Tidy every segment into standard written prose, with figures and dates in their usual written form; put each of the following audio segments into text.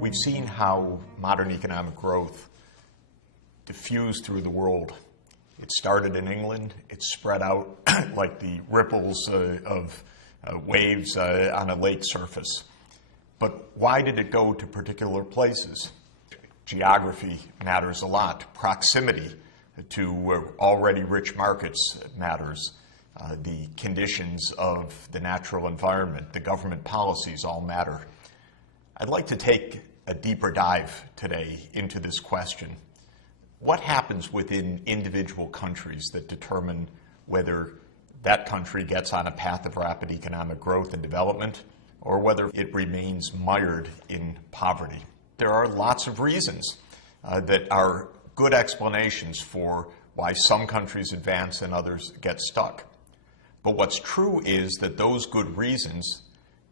We've seen how modern economic growth diffused through the world. It started in England, it spread out like the ripples of waves on a lake surface. But why did it go to particular places? Geography matters a lot. Proximity to already rich markets matters. The conditions of the natural environment, the government policies all matter. I'd like to take a deeper dive today into this question. What happens within individual countries that determine whether that country gets on a path of rapid economic growth and development, or whether it remains mired in poverty? There are lots of reasons that are good explanations for why some countries advance and others get stuck. But what's true is that those good reasons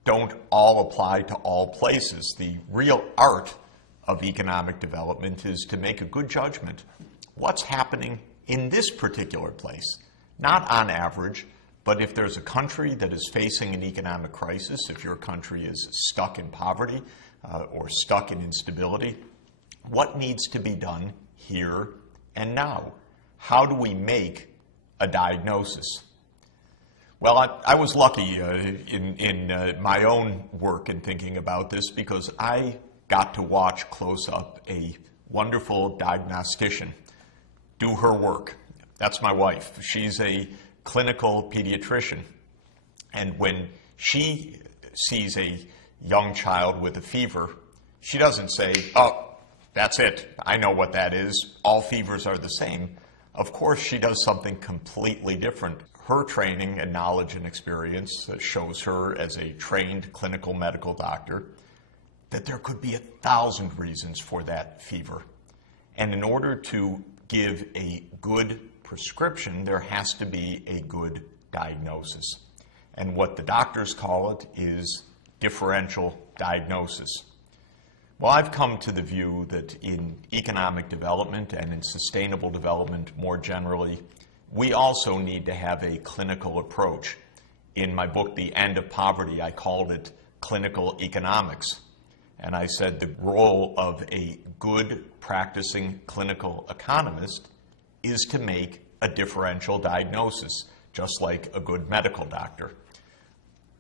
don't all apply to all places. The real art of economic development is to make a good judgment. What's happening in this particular place? Not on average, but if there's a country that is facing an economic crisis, if your country is stuck in poverty or stuck in instability, what needs to be done here and now? How do we make a diagnosis? Well, I was lucky in my own work in thinking about this because I got to watch close up a wonderful diagnostician do her work. That's my wife. She's a clinical pediatrician. And when she sees a young child with a fever, she doesn't say, "Oh, that's it. I know what that is. All fevers are the same." Of course, she does something completely different. Her training and knowledge and experience shows her as a trained clinical medical doctor that there could be 1,000 reasons for that fever. And in order to give a good prescription, there has to be a good diagnosis. And what the doctors call it is differential diagnosis. Well, I've come to the view that in economic development and in sustainable development more generally, we also need to have a clinical approach. In my book, The End of Poverty, I called it clinical economics. And I said the role of a good practicing clinical economist is to make a differential diagnosis, just like a good medical doctor.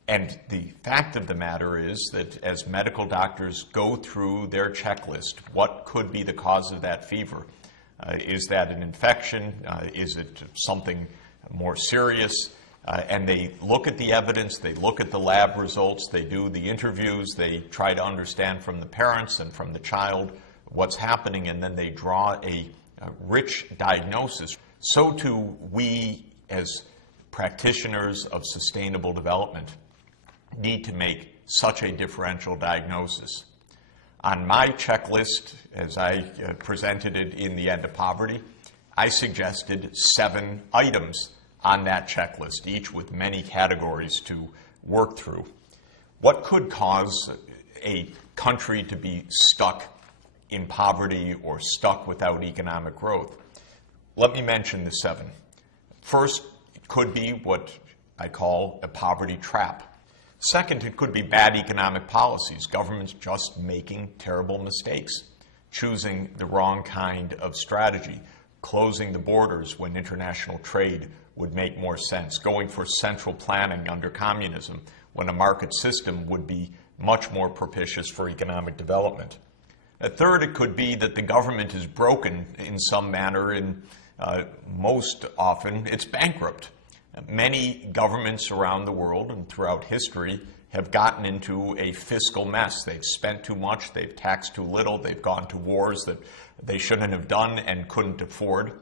And the fact of the matter is that as medical doctors go through their checklist, what could be the cause of that fever? Is that an infection? Is it something more serious? And they look at the evidence, they look at the lab results, they do the interviews, they try to understand from the parents and from the child what's happening, and then they draw a rich diagnosis. So too, we as practitioners of sustainable development need to make such a differential diagnosis. On my checklist, as I presented it in The End of Poverty, I suggested 7 items on that checklist, each with many categories to work through. What could cause a country to be stuck in poverty or stuck without economic growth? Let me mention the 7. First, it could be what I call a poverty trap. Second, it could be bad economic policies, governments just making terrible mistakes, choosing the wrong kind of strategy, closing the borders when international trade would make more sense, going for central planning under communism when a market system would be much more propitious for economic development. A third, it could be that the government is broken in some manner, and most often it's bankrupt. Many governments around the world and throughout history have gotten into a fiscal mess. They've spent too much, they've taxed too little, they've gone to wars that they shouldn't have done and couldn't afford,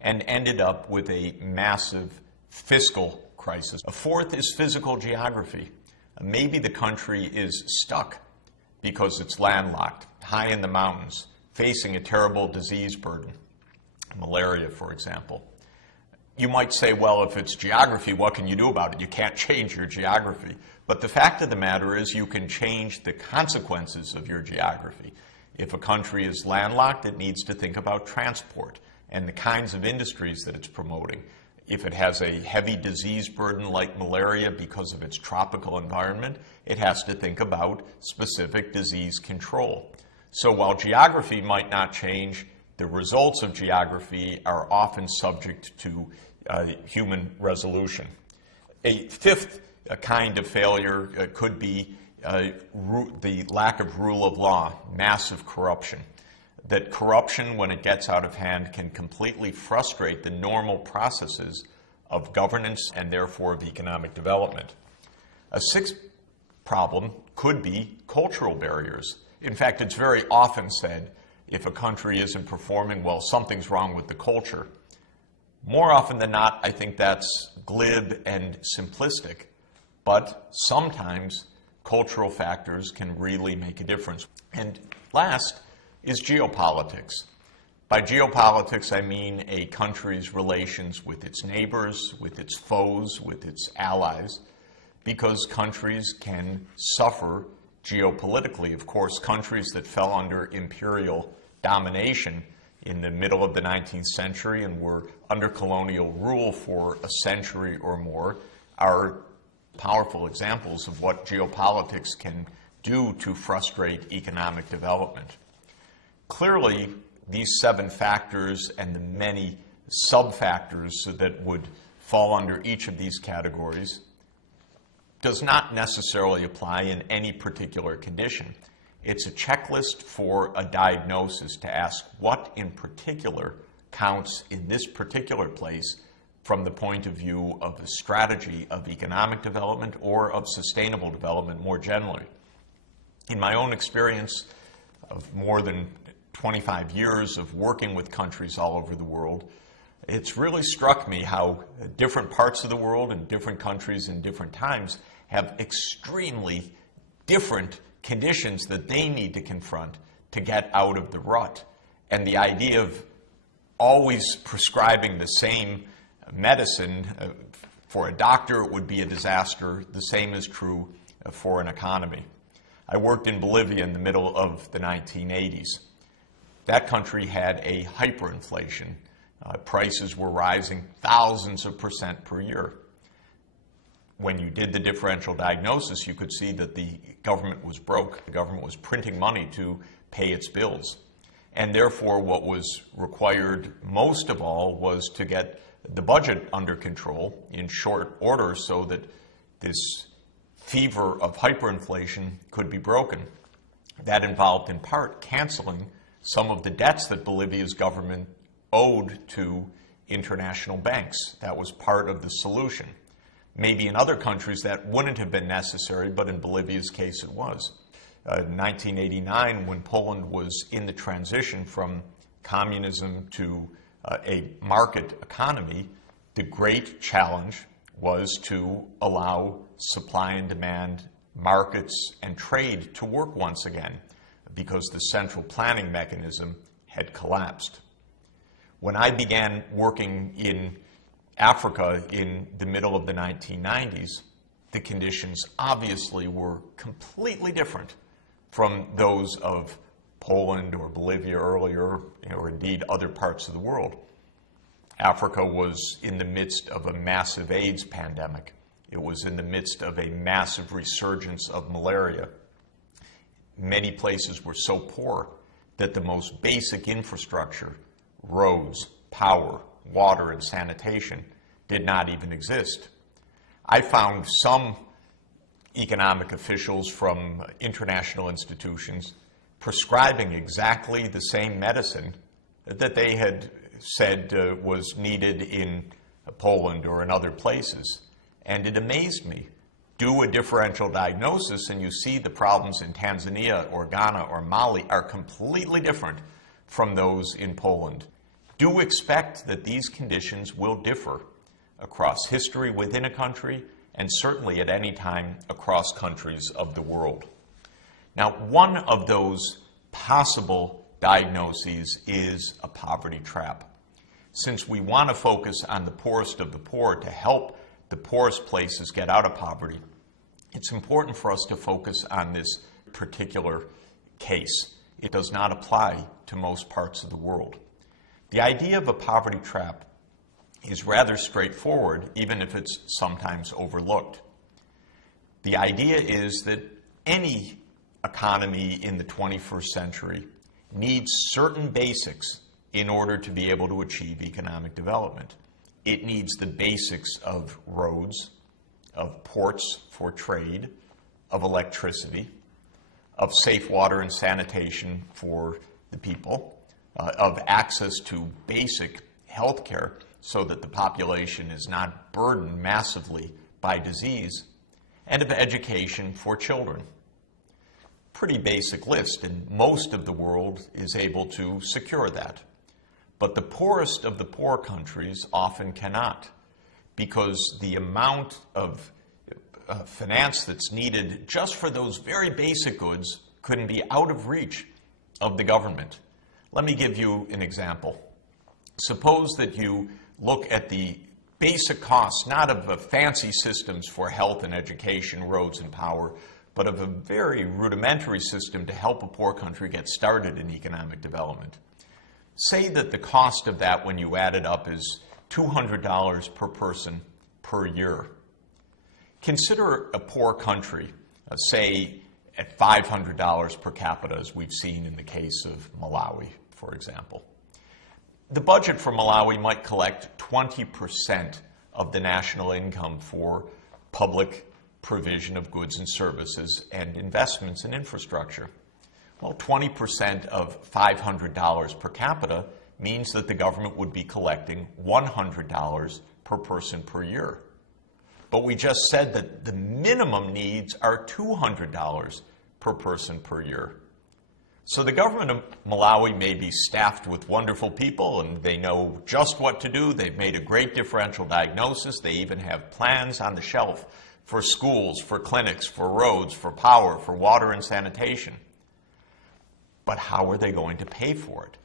and ended up with a massive fiscal crisis. A fourth is physical geography. Maybe the country is stuck because it's landlocked, high in the mountains, facing a terrible disease burden, malaria, for example. You might say, well, if it's geography, what can you do about it? You can't change your geography. But the fact of the matter is you can change the consequences of your geography. If a country is landlocked, it needs to think about transport and the kinds of industries that it's promoting. If it has a heavy disease burden like malaria because of its tropical environment, it has to think about specific disease control. So while geography might not change, the results of geography are often subject to human resolution. A fifth kind of failure could be the lack of rule of law, massive corruption. That corruption, when it gets out of hand, can completely frustrate the normal processes of governance and therefore of economic development. A sixth problem could be cultural barriers. In fact, it's very often said if a country isn't performing well, something's wrong with the culture. More often than not, I think that's glib and simplistic, but sometimes cultural factors can really make a difference. And last is geopolitics. By geopolitics, I mean a country's relations with its neighbors, with its foes, with its allies, because countries can suffer geopolitically. Of course, countries that fell under imperial domination in the middle of the 19th century and were under colonial rule for a century or more are powerful examples of what geopolitics can do to frustrate economic development. Clearly, these 7 factors and the many sub-factors that would fall under each of these categories does not necessarily apply in any particular condition. It's a checklist for a diagnosis to ask what in particular counts in this particular place from the point of view of the strategy of economic development or of sustainable development more generally. In my own experience of more than 25 years of working with countries all over the world, it's really struck me how different parts of the world and different countries in different times have extremely different conditions that they need to confront to get out of the rut. And the idea of always prescribing the same medicine for a doctor would be a disaster. The same is true for an economy. I worked in Bolivia in the middle of the 1980s. That country had a hyperinflation. Prices were rising thousands of percent per year. When you did the differential diagnosis, you could see that the government was broke. The government was printing money to pay its bills. And therefore, what was required most of all was to get the budget under control in short order so that this fever of hyperinflation could be broken. That involved in part canceling some of the debts that Bolivia's government owed to international banks. That was part of the solution. Maybe in other countries that wouldn't have been necessary, but in Bolivia's case it was. In 1989, when Poland was in the transition from communism to a market economy, the great challenge was to allow supply and demand, markets, and trade to work once again, because the central planning mechanism had collapsed. When I began working in Africa in the middle of the 1990s, the conditions obviously were completely different from those of Poland or Bolivia earlier, or indeed other parts of the world. Africa was in the midst of a massive AIDS pandemic. It was in the midst of a massive resurgence of malaria. Many places were so poor that the most basic infrastructure, roads, power, water, and sanitation, did not even exist. I found some economic officials from international institutions prescribing exactly the same medicine that they had said was needed in Poland or in other places. And it amazed me. Do a differential diagnosis and you see the problems in Tanzania or Ghana or Mali are completely different from those in Poland. Do expect that these conditions will differ across history within a country and certainly at any time across countries of the world. Now, one of those possible diagnoses is a poverty trap. Since we want to focus on the poorest of the poor to help the poorest places get out of poverty, it's important for us to focus on this particular case. It does not apply to most parts of the world. The idea of a poverty trap is rather straightforward, even if it's sometimes overlooked. The idea is that any economy in the 21st century needs certain basics in order to be able to achieve economic development. It needs the basics of roads, of ports for trade, of electricity, of safe water and sanitation for the people, of access to basic health care so that the population is not burdened massively by disease, and of education for children. Pretty basic list, and most of the world is able to secure that. But the poorest of the poor countries often cannot, because the amount of finance that's needed just for those very basic goods couldn't be out of reach of the government. Let me give you an example. Suppose that you look at the basic costs, not of fancy systems for health and education, roads and power, but of a very rudimentary system to help a poor country get started in economic development. Say that the cost of that, when you add it up, is $200 per person per year. Consider a poor country, say at $500 per capita, as we've seen in the case of Malawi, for example. The budget for Malawi might collect 20% of the national income for public provision of goods and services and investments in infrastructure. Well, 20% of $500 per capita means that the government would be collecting $100 per person per year. But we just said that the minimum needs are $200 per person per year. So the government of Malawi may be staffed with wonderful people and they know just what to do. They've made a great differential diagnosis. They even have plans on the shelf for schools, for clinics, for roads, for power, for water and sanitation. But how are they going to pay for it?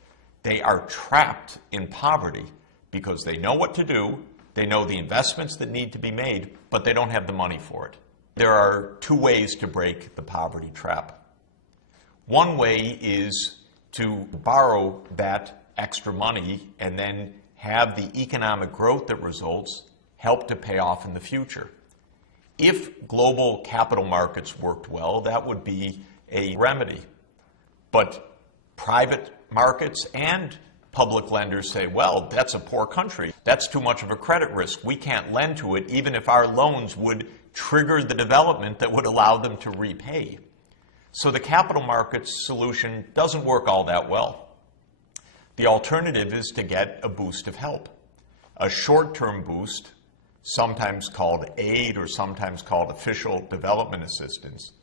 They are trapped in poverty because they know what to do, they know the investments that need to be made, but they don't have the money for it. There are two ways to break the poverty trap. One way is to borrow that extra money and then have the economic growth that results help to pay off in the future. If global capital markets worked well, that would be a remedy. But private markets and public lenders say, well, that's a poor country. That's too much of a credit risk. We can't lend to it, even if our loans would trigger the development that would allow them to repay. So the capital markets solution doesn't work all that well. The alternative is to get a boost of help, a short-term boost, sometimes called aid or sometimes called official development assistance,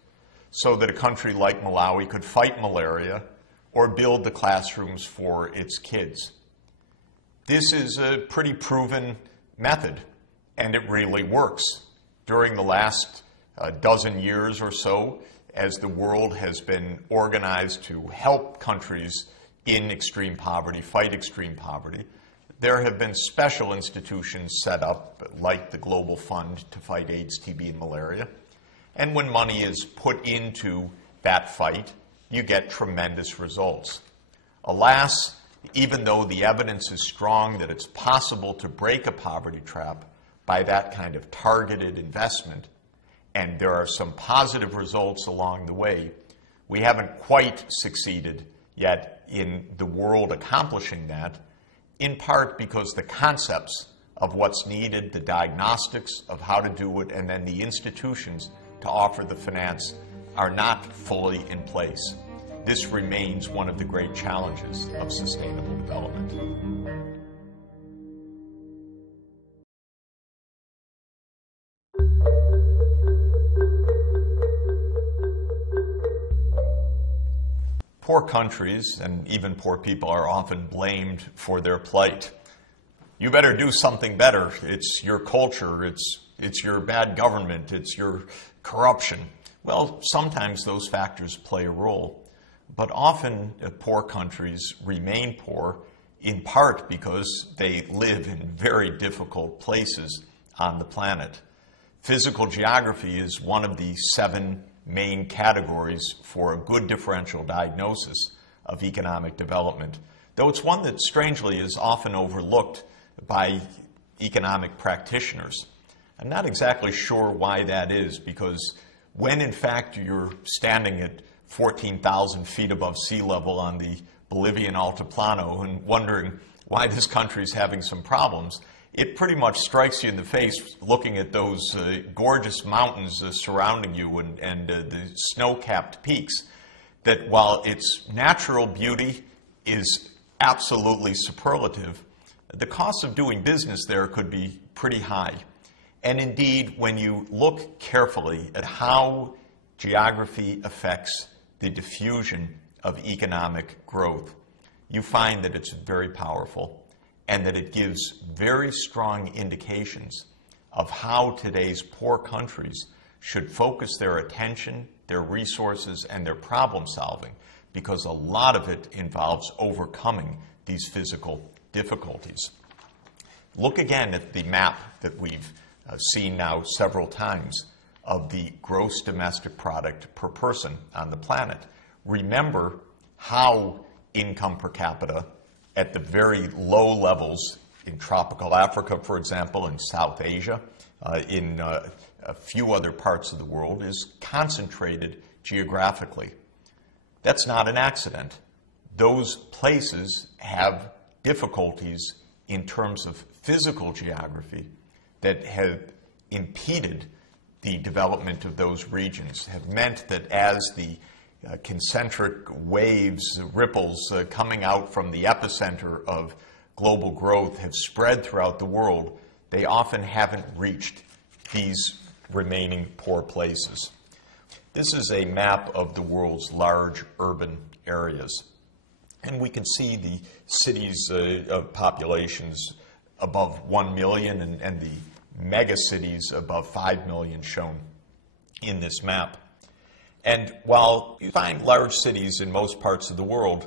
so that a country like Malawi could fight malaria or build the classrooms for its kids. This is a pretty proven method, and it really works. During the last dozen years or so, as the world has been organized to help countries in extreme poverty, fight extreme poverty, there have been special institutions set up, like the Global Fund to fight AIDS, TB, and malaria. And when money is put into that fight, you get tremendous results. Alas, even though the evidence is strong that it's possible to break a poverty trap by that kind of targeted investment, and there are some positive results along the way, we haven't quite succeeded yet in the world accomplishing that, in part because the concepts of what's needed, the diagnostics of how to do it, and then the institutions to offer the finance are not fully in place. This remains one of the great challenges of sustainable development. Poor countries, and even poor people, are often blamed for their plight. You better do something better. It's your culture, it's your bad government, it's your corruption. Well, sometimes those factors play a role, but often poor countries remain poor in part because they live in very difficult places on the planet. Physical geography is one of the 7 main categories for a good differential diagnosis of economic development, though it's one that strangely is often overlooked by economic practitioners. I'm not exactly sure why that is, because when in fact you're standing at 14,000 feet above sea level on the Bolivian Altiplano and wondering why this country is having some problems, it pretty much strikes you in the face looking at those gorgeous mountains surrounding you and the snow-capped peaks, that while its natural beauty is absolutely superlative, the cost of doing business there could be pretty high. And indeed, when you look carefully at how geography affects the diffusion of economic growth, you find that it's very powerful and that it gives very strong indications of how today's poor countries should focus their attention, their resources, and their problem solving, because a lot of it involves overcoming these physical difficulties. Look again at the map that we've seen now several times of the gross domestic product per person on the planet. Remember how income per capita at the very low levels in tropical Africa, for example, in South Asia, in a few other parts of the world, is concentrated geographically. That's not an accident. Those places have difficulties in terms of physical geography that have impeded the development of those regions, have meant that as the concentric waves, ripples coming out from the epicenter of global growth have spread throughout the world, they often haven't reached these remaining poor places. This is a map of the world's large urban areas. And we can see the cities of populations above 1 million and the megacities above 5 million shown in this map. And while you find large cities in most parts of the world,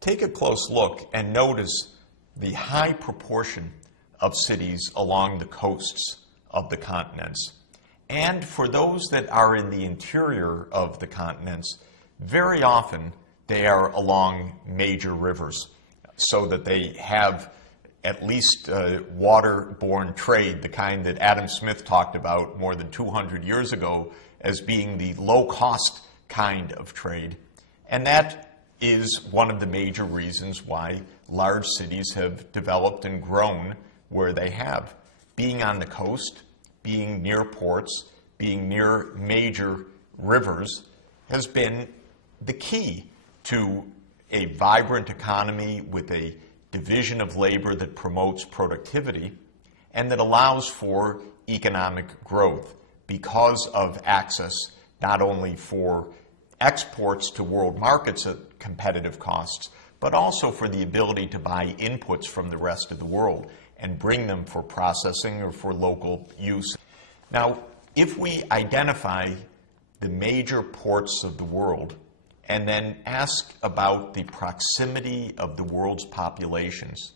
take a close look and notice the high proportion of cities along the coasts of the continents. And for those that are in the interior of the continents, very often they are along major rivers, so that they have at least waterborne trade, the kind that Adam Smith talked about more than 200 years ago as being the low-cost kind of trade. And that is one of the major reasons why large cities have developed and grown where they have. Being on the coast, being near ports, being near major rivers has been the key to a vibrant economy with a division of labor that promotes productivity and that allows for economic growth because of access not only for exports to world markets at competitive costs, but also for the ability to buy inputs from the rest of the world and bring them for processing or for local use. Now, if we identify the major ports of the world and then ask about the proximity of the world's populations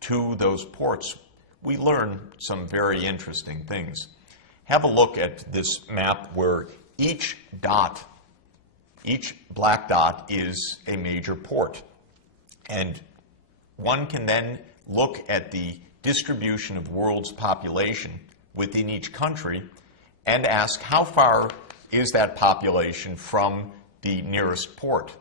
to those ports, we learn some very interesting things. Have a look at this map where each black dot is a major port. And one can then look at the distribution of world's population within each country and ask how far is that population from the nearest port.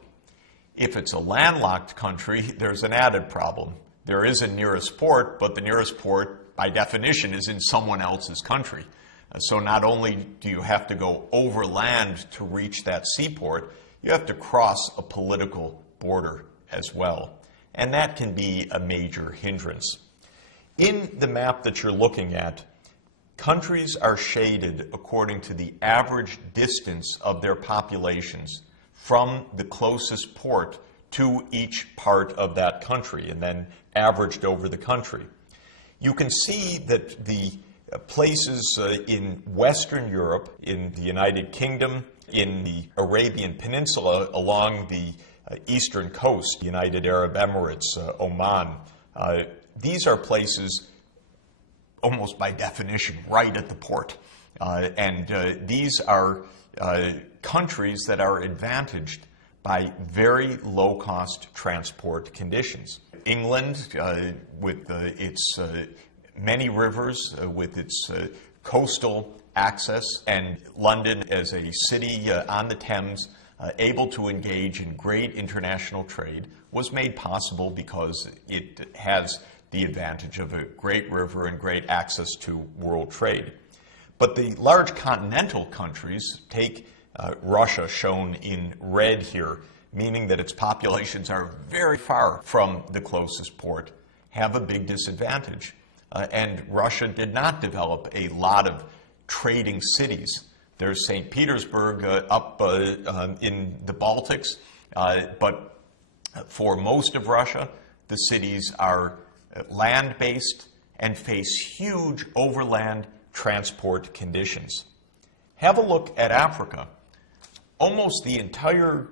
If it's a landlocked country, there's an added problem. There is a nearest port, but the nearest port, by definition, is in someone else's country. So not only do you have to go overland to reach that seaport, you have to cross a political border as well. And that can be a major hindrance. In the map that you're looking at, countries are shaded according to the average distance of their populations from the closest port to each part of that country, and then averaged over the country. You can see that the places in Western Europe, in the United Kingdom, in the Arabian Peninsula, along the eastern coast, United Arab Emirates, Oman, these are places almost by definition right at the port. These are countries that are advantaged by very low-cost transport conditions. England, with its many rivers with its coastal access, and London as a city on the Thames able to engage in great international trade was made possible because it has the advantage of a great river and great access to world trade. But the large continental countries, take Russia shown in red here, meaning that its populations are very far from the closest port, have a big disadvantage. And Russia did not develop a lot of trading cities. There's St. Petersburg up in the Baltics, but for most of Russia, the cities are land-based and face huge overland transport conditions. Have a look at Africa. Almost the entire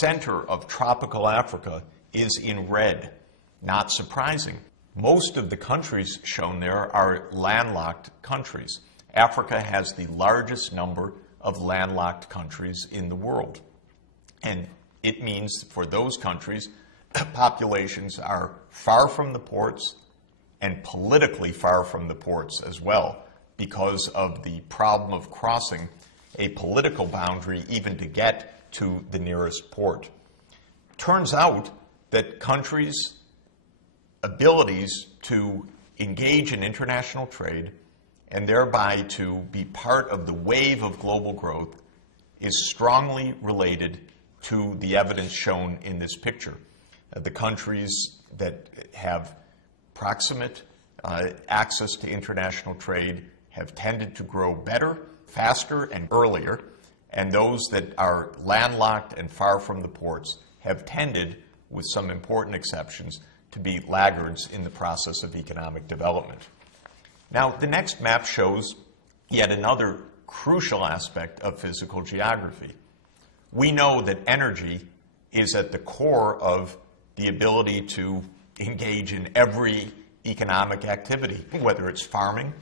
center of tropical Africa is in red. Not surprising. Most of the countries shown there are landlocked countries. Africa has the largest number of landlocked countries in the world. And it means for those countries, populations are far from the ports and politically far from the ports as well because of the problem of crossing a political boundary even to get to the nearest port. Turns out that countries' abilities to engage in international trade and thereby to be part of the wave of global growth is strongly related to the evidence shown in this picture. The countries that have proximate access to international trade have tended to grow better, faster, and earlier, and those that are landlocked and far from the ports have tended, with some important exceptions, to be laggards in the process of economic development. Now, the next map shows yet another crucial aspect of physical geography. We know that energy is at the core of the ability to engage in every economic activity, whether it's farming,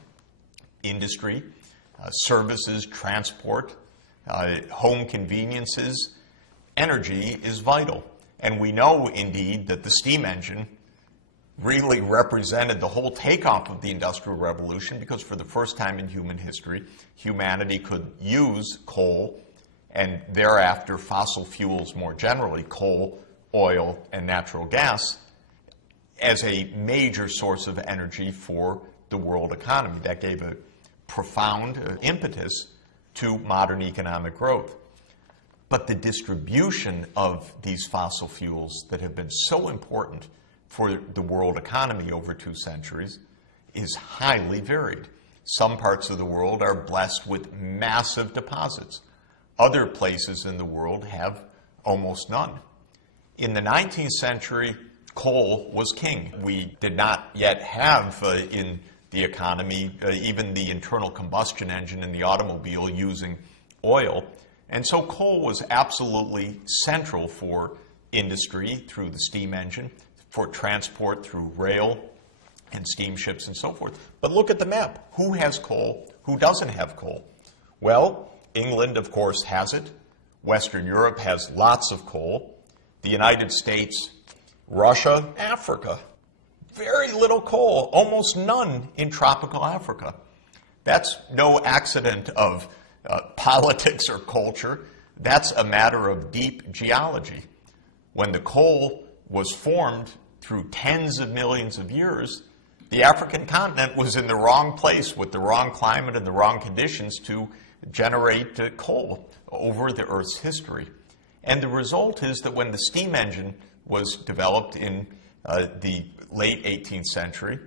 industry, services, transport, home conveniences. Energy is vital. And we know, indeed, that the steam engine really represented the whole takeoff of the Industrial Revolution because for the first time in human history, humanity could use coal and thereafter fossil fuels more generally, coal, oil, and natural gas, as a major source of energy for the world economy. That gave a profound impetus to modern economic growth. But the distribution of these fossil fuels that have been so important for the world economy over 2 centuries is highly varied. Some parts of the world are blessed with massive deposits. Other places in the world have almost none. In the 19th century, coal was king. We did not yet have in the economy even the internal combustion engine in the automobile using oil. And so coal was absolutely central for industry through the steam engine, for transport through rail and steamships and so forth. But look at the map. Who has coal? Who doesn't have coal? Well, England, of course, has it. Western Europe has lots of coal. The United States, Russia, Africa. Very little coal, almost none in tropical Africa. That's no accident of politics or culture. That's a matter of deep geology. When the coal was formed through tens of millions of years, the African continent was in the wrong place with the wrong climate and the wrong conditions to generate coal over the Earth's history. And the result is that when the steam engine was developed in the late 18th century,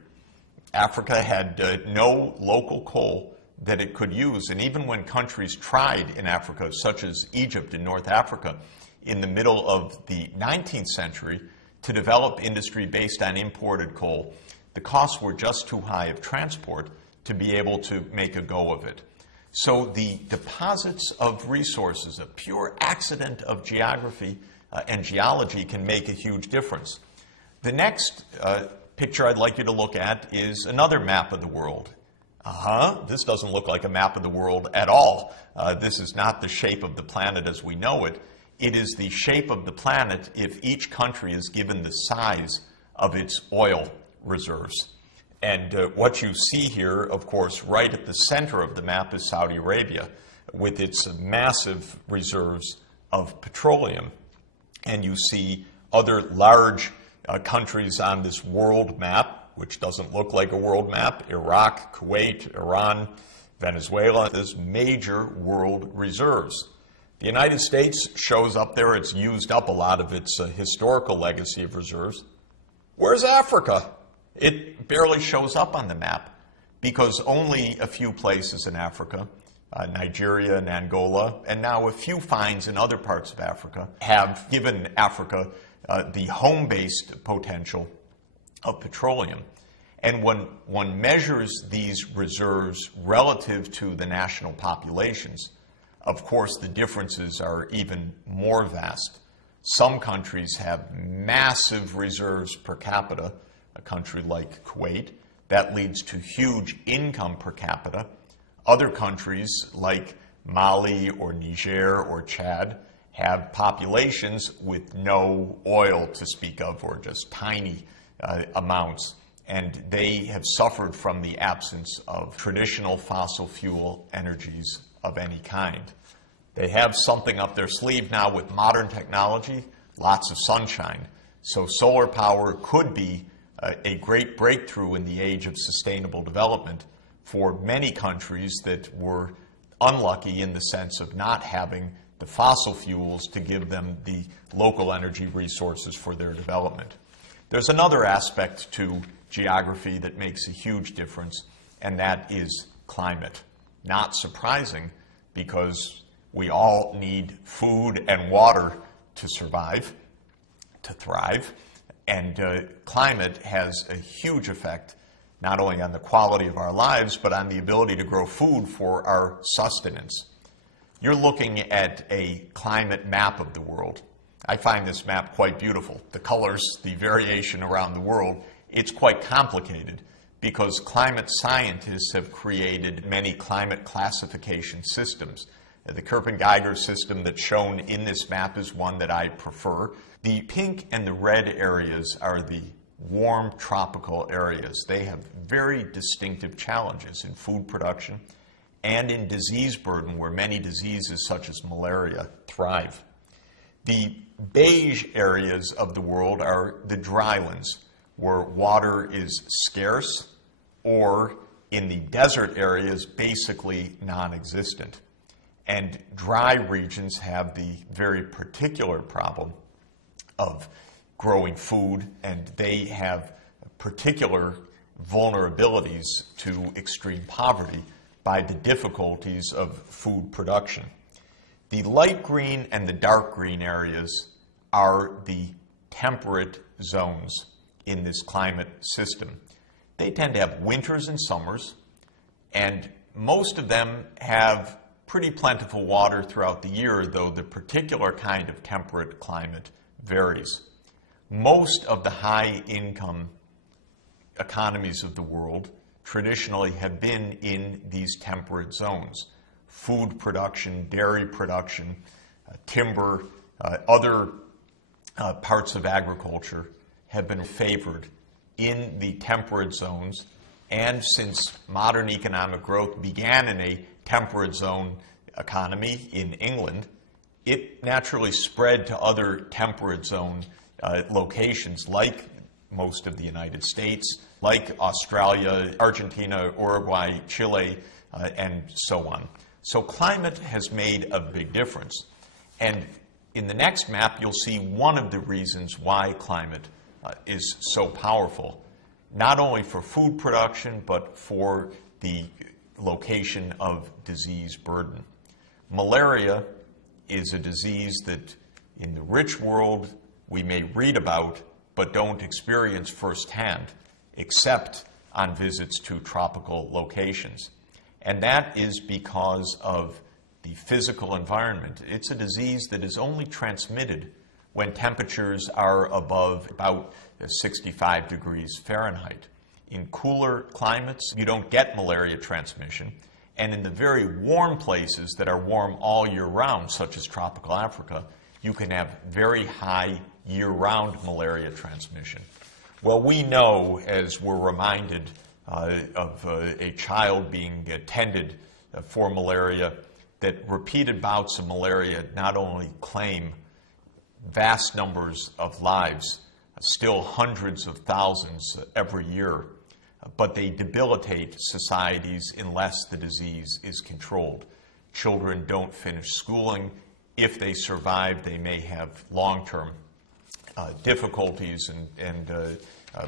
Africa had no local coal that it could use. And even when countries tried in Africa, such as Egypt and North Africa, in the middle of the 19th century, to develop industry based on imported coal, the costs were just too high of transport to be able to make a go of it. So the deposits of resources, a pure accident of geography and geology, can make a huge difference. The next picture I'd like you to look at is another map of the world. This doesn't look like a map of the world at all. This is not the shape of the planet as we know it. It is the shape of the planet if each country is given the size of its oil reserves. And what you see here, of course, right at the center of the map is Saudi Arabia with its massive reserves of petroleum. And you see other large countries on this world map, which doesn't look like a world map: Iraq, Kuwait, Iran, Venezuela. There's major world reserves. The United States shows up there. It's used up a lot of its historical legacy of reserves. Where's Africa? It barely shows up on the map because only a few places in Africa, Nigeria and Angola, and now a few finds in other parts of Africa, have given Africa the home-based potential of petroleum. And when one measures these reserves relative to the national populations, of course the differences are even more vast. Some countries have massive reserves per capita. A country like Kuwait, that leads to huge income per capita. Other countries like Mali or Niger or Chad have populations with no oil to speak of, or just tiny amounts, and they have suffered from the absence of traditional fossil fuel energies of any kind. They have something up their sleeve now with modern technology, lots of sunshine. So solar power could be a great breakthrough in the age of sustainable development for many countries that were unlucky in the sense of not having the fossil fuels to give them the local energy resources for their development. There's another aspect to geography that makes a huge difference, and that is climate. Not surprising, because we all need food and water to survive, to thrive. And climate has a huge effect not only on the quality of our lives, but on the ability to grow food for our sustenance. You're looking at a climate map of the world. I find this map quite beautiful. The colors, the variation around the world, it's quite complicated because climate scientists have created many climate classification systems. The Köppen-Geiger system that's shown in this map is one that I prefer. The pink and the red areas are the warm tropical areas. They have very distinctive challenges in food production and in disease burden, where many diseases such as malaria thrive. The beige areas of the world are the drylands, where water is scarce, or in the desert areas, basically non-existent. And dry regions have the very particular problem of growing food, and they have particular vulnerabilities to extreme poverty by the difficulties of food production. The light green and the dark green areas are the temperate zones in this climate system. They tend to have winters and summers, and most of them have pretty plentiful water throughout the year, though the particular kind of temperate climate varies. Most of the high-income economies of the world traditionally have been in these temperate zones. Food production, dairy production, timber, other parts of agriculture have been favored in the temperate zones, and since modern economic growth began in a temperate zone economy in England, it naturally spread to other temperate zone locations like most of the United States, like Australia, Argentina, Uruguay, Chile, and so on. So climate has made a big difference. And in the next map, you'll see one of the reasons why climate is so powerful, not only for food production, but for the location of disease burden. Malaria is a disease that in the rich world we may read about, but don't experience firsthand, except on visits to tropical locations. And that is because of the physical environment. It's a disease that is only transmitted when temperatures are above about 65 degrees Fahrenheit. In cooler climates, you don't get malaria transmission. And in the very warm places that are warm all year round, such as tropical Africa, you can have very high year-round malaria transmission. Well, we know, as we're reminded a child being tended for malaria, that repeated bouts of malaria not only claim vast numbers of lives, still hundreds of thousands every year, but they debilitate societies unless the disease is controlled. Children don't finish schooling. If they survive, they may have long-term difficulties and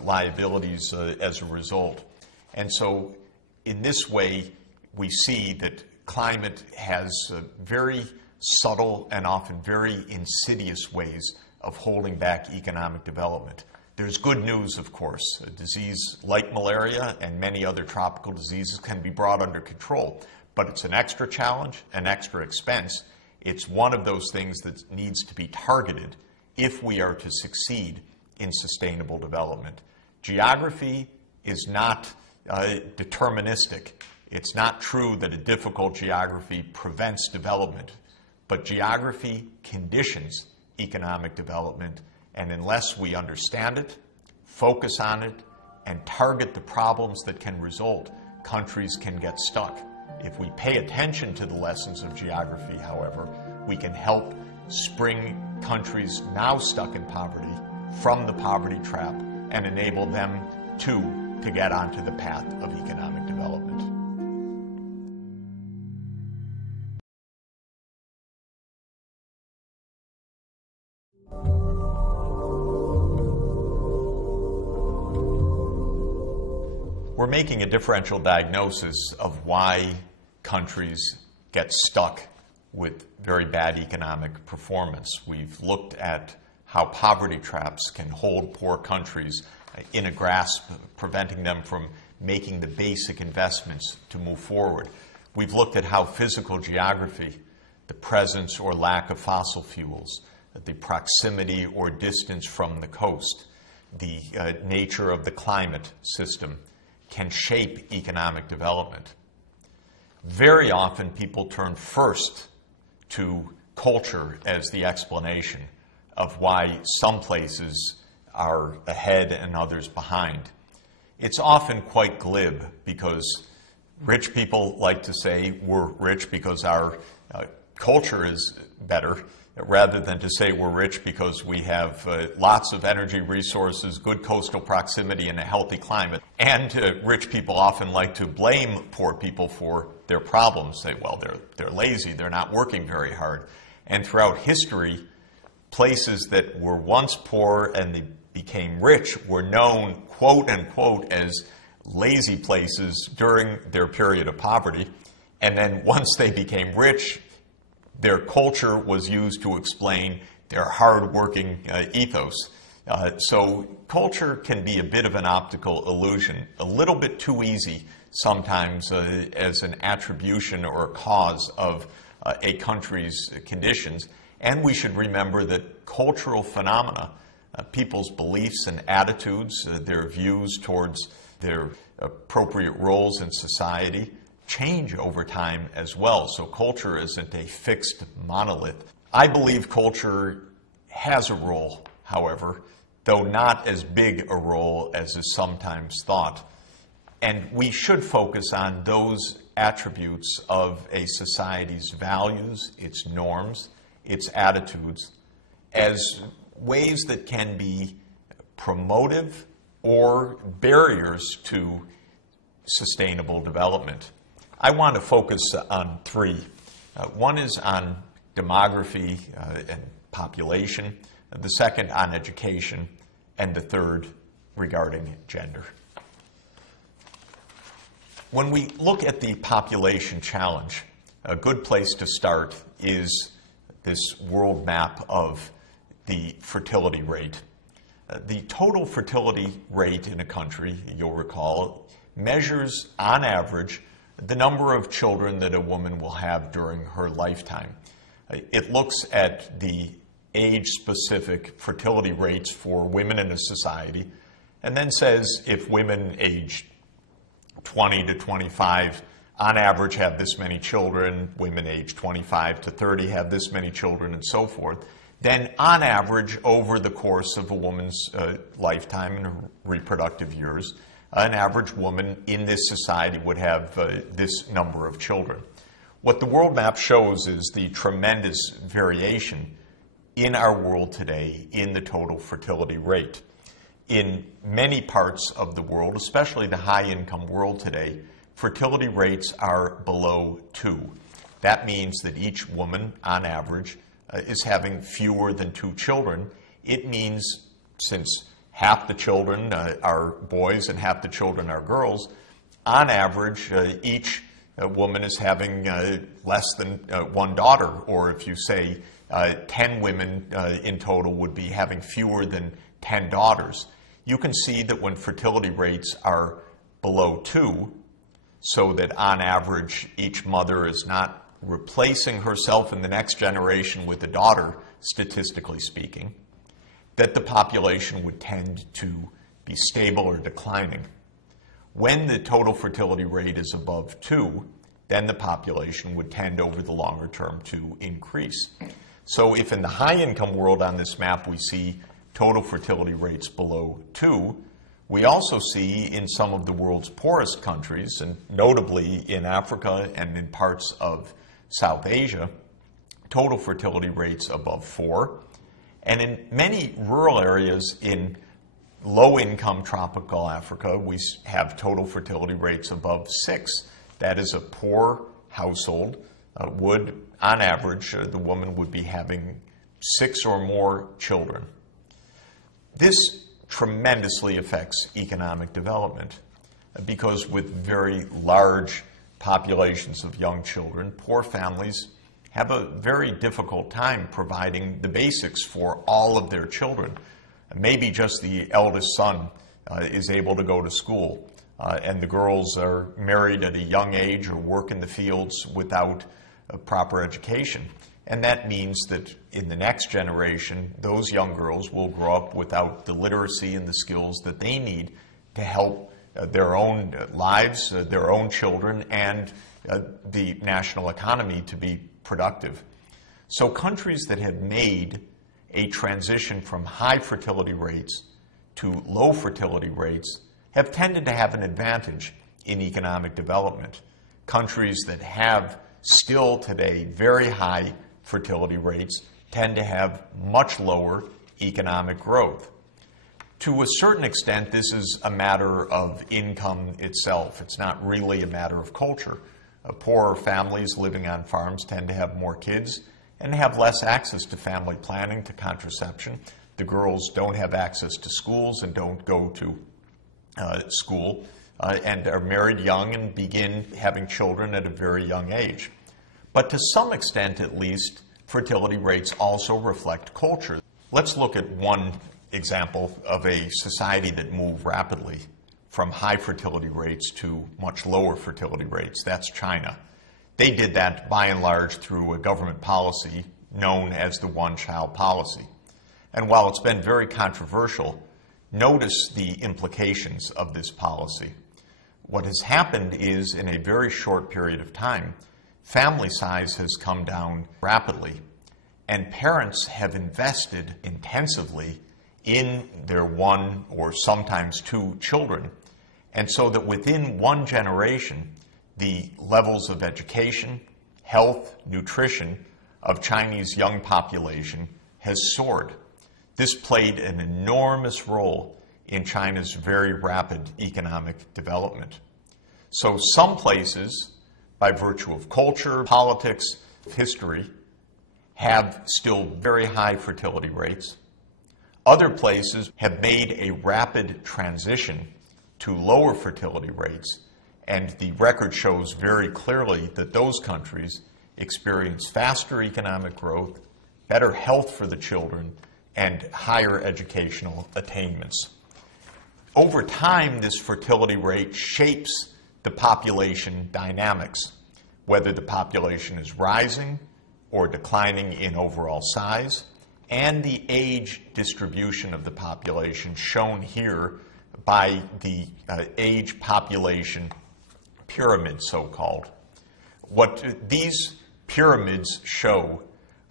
liabilities as a result. And so in this way, we see that climate has very subtle and often very insidious ways of holding back economic development. There's good news, of course. A disease like malaria and many other tropical diseases can be brought under control, but it's an extra challenge, an extra expense. It's one of those things that needs to be targeted if we are to succeed in sustainable development. Geography is not deterministic. It's not true that a difficult geography prevents development, but geography conditions economic development, and unless we understand it, focus on it, and target the problems that can result, countries can get stuck. If we pay attention to the lessons of geography, however, we can help spring countries now stuck in poverty from the poverty trap and enable them too to get onto the path of economic development. We're making a differential diagnosis of why countries get stuck with very bad economic performance. We've looked at how poverty traps can hold poor countries in a grasp, preventing them from making the basic investments to move forward. We've looked at how physical geography, the presence or lack of fossil fuels, the proximity or distance from the coast, the nature of the climate system, can shape economic development. Very often people turn first to culture as the explanation of why some places are ahead and others behind. It's often quite glib because rich people like to say we're rich because our culture is better, rather than to say we're rich because we have lots of energy resources, good coastal proximity, and a healthy climate. And rich people often like to blame poor people for their problems. Say, well, they're lazy, they're not working very hard. And throughout history, places that were once poor and they became rich were known, quote unquote, as lazy places during their period of poverty. And then once they became rich, their culture was used to explain their hard-working ethos. So culture can be a bit of an optical illusion, a little bit too easy sometimes as an attribution or a cause of a country's conditions. And we should remember that cultural phenomena, people's beliefs and attitudes, their views towards their appropriate roles in society, change over time as well. So culture isn't a fixed monolith. I believe culture has a role, however, though not as big a role as is sometimes thought. And we should focus on those attributes of a society's values, its norms, its attitudes, as ways that can be promotive or barriers to sustainable development. I want to focus on three. One is on demography and population, the second on education, and the third regarding gender. When we look at the population challenge, a good place to start is this world map of the fertility rate. The total fertility rate in a country, you'll recall, measures on average the number of children that a woman will have during her lifetime. It looks at the age-specific fertility rates for women in a society and then says if women aged 20 to 25 on average have this many children, women aged 25 to 30 have this many children, and so forth, then on average over the course of a woman's lifetime and her reproductive years, an average woman in this society would have this number of children. What the world map shows is the tremendous variation in our world today in the total fertility rate. In many parts of the world, especially the high-income world today, fertility rates are below 2. That means that each woman, on average, is having fewer than 2 children. It means, since half the children are boys and half the children are girls, on average, each woman is having less than 1 daughter, or if you say 10 women in total would be having fewer than 10 daughters. You can see that when fertility rates are below 2, so that on average each mother is not replacing herself in the next generation with a daughter, statistically speaking, that the population would tend to be stable or declining. When the total fertility rate is above 2, then the population would tend over the longer term to increase. So if in the high-income world on this map we see total fertility rates below 2, we also see in some of the world's poorest countries, and notably in Africa and in parts of South Asia, total fertility rates above 4. And in many rural areas in low-income tropical Africa, we have total fertility rates above 6. That is, a poor household would, on average, the woman would be having 6 or more children. This tremendously affects economic development because with very large populations of young children, poor families have a very difficult time providing the basics for all of their children. Maybe just the eldest son is able to go to school, and the girls are married at a young age or work in the fields without a proper education. And that means that in the next generation, those young girls will grow up without the literacy and the skills that they need to help their own lives, their own children, and the national economy to be productive. So countries that have made a transition from high fertility rates to low fertility rates have tended to have an advantage in economic development. Countries that have still today very high fertility rates tend to have much lower economic growth. To a certain extent, this is a matter of income itself. It's not really a matter of culture. Poorer families living on farms tend to have more kids and have less access to family planning, to contraception. The girls don't have access to schools and don't go to school and are married young and begin having children at a very young age. But to some extent, at least, fertility rates also reflect culture. Let's look at one example of a society that moved rapidly from high fertility rates to much lower fertility rates. That's China. They did that by and large through a government policy known as the one-child policy. And while it's been very controversial, notice the implications of this policy. What has happened is, in a very short period of time, family size has come down rapidly, and parents have invested intensively in their 1 or sometimes 2 children. And so that within one generation, the levels of education, health, nutrition of Chinese young population has soared. This played an enormous role in China's very rapid economic development. So some places, by virtue of culture, politics, history, have still very high fertility rates. Other places have made a rapid transition to lower fertility rates, and the record shows very clearly that those countries experience faster economic growth, better health for the children, and higher educational attainments. Over time, this fertility rate shapes the population dynamics, whether the population is rising or declining in overall size, and the age distribution of the population shown here by the age population pyramid, so-called. What these pyramids show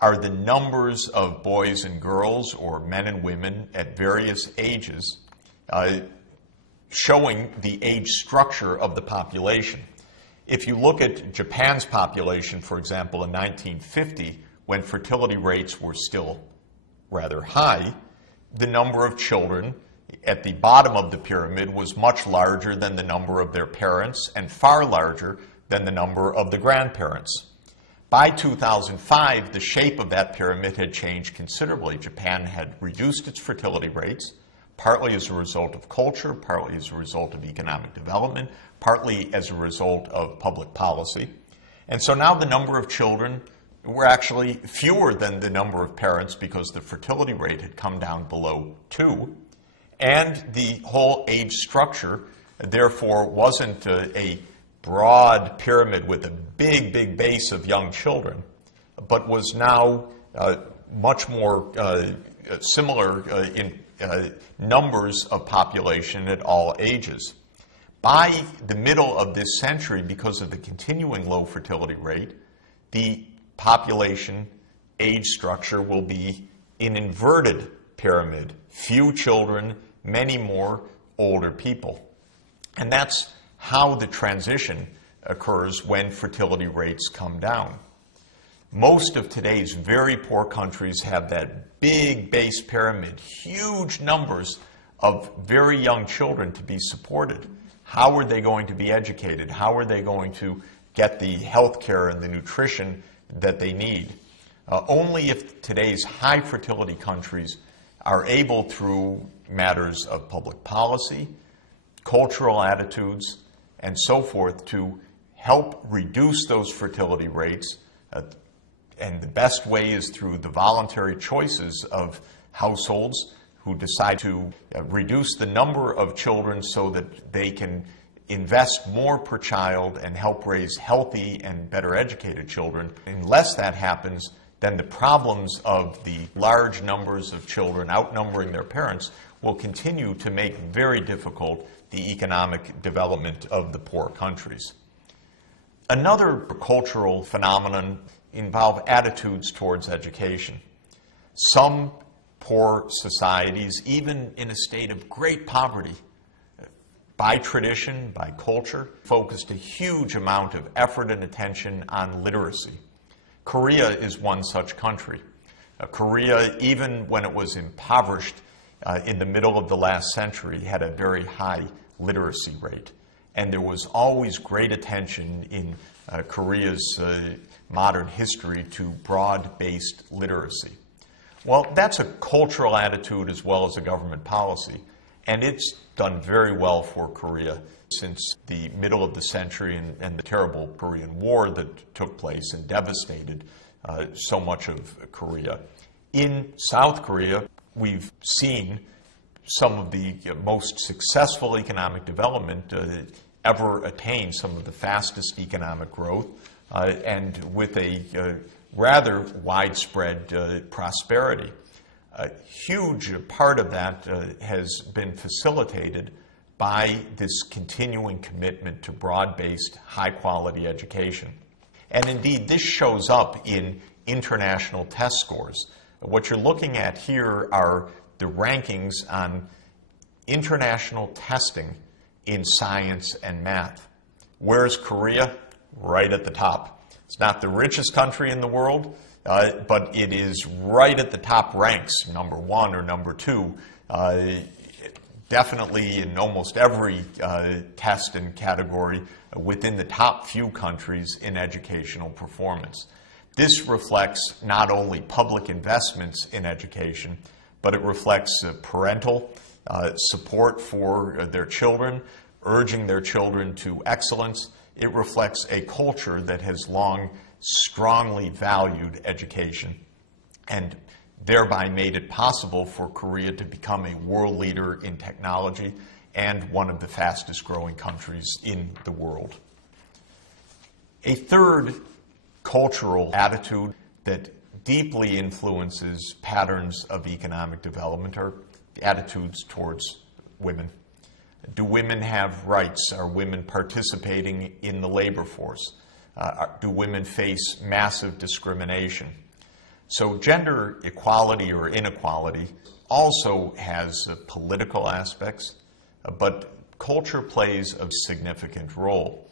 are the numbers of boys and girls, or men and women at various ages, showing the age structure of the population. If you look at Japan's population, for example, in 1950, when fertility rates were still rather high, the number of children at the bottom of the pyramid was much larger than the number of their parents and far larger than the number of the grandparents. By 2005, the shape of that pyramid had changed considerably. Japan had reduced its fertility rates, partly as a result of culture, partly as a result of economic development, partly as a result of public policy. And so now the number of children were actually fewer than the number of parents because the fertility rate had come down below 2. And the whole age structure, therefore, wasn't a broad pyramid with a big base of young children, but was now much more similar in numbers of population at all ages. By the middle of this century, because of the continuing low fertility rate, the population age structure will be an inverted pyramid. Few children, many more older people. And that's how the transition occurs when fertility rates come down. Most of today's very poor countries have that big base pyramid, huge numbers of very young children to be supported. How are they going to be educated? How are they going to get the health care and the nutrition that they need? Only if today's high fertility countries are able, through matters of public policy, cultural attitudes, and so forth, to help reduce those fertility rates. And the best way is through the voluntary choices of households who decide to reduce the number of children so that they can invest more per child and help raise healthy and better educated children. Unless that happens, then the problems of the large numbers of children outnumbering their parents will continue to make very difficult the economic development of the poor countries. Another cultural phenomenon involves attitudes towards education. Some poor societies, even in a state of great poverty, by tradition, by culture, focused a huge amount of effort and attention on literacy. Korea is one such country. Korea, even when it was impoverished in the middle of the last century, had a very high literacy rate. And there was always great attention in Korea's modern history to broad-based literacy. Well, that's a cultural attitude as well as a government policy, and it's done very well for Korea since the middle of the century and the terrible Korean War that took place and devastated so much of Korea. In South Korea, we've seen some of the most successful economic development ever attained, some of the fastest economic growth, and with a rather widespread prosperity. A huge part of that has been facilitated by this continuing commitment to broad-based, high-quality education. And indeed, this shows up in international test scores. What you're looking at here are the rankings on international testing in science and math. Where's Korea? Right at the top. It's not the richest country in the world, but it is right at the top ranks, number 1 or number 2. Definitely in almost every test and category within the top few countries in educational performance. This reflects not only public investments in education, but it reflects parental support for their children, urging their children to excellence. It reflects a culture that has long strongly valued education and thereby made it possible for Korea to become a world leader in technology and one of the fastest growing countries in the world. A third cultural attitude that deeply influences patterns of economic development are attitudes towards women. Do women have rights? Are women participating in the labor force? Do women face massive discrimination? So gender equality or inequality also has political aspects, but culture plays a significant role.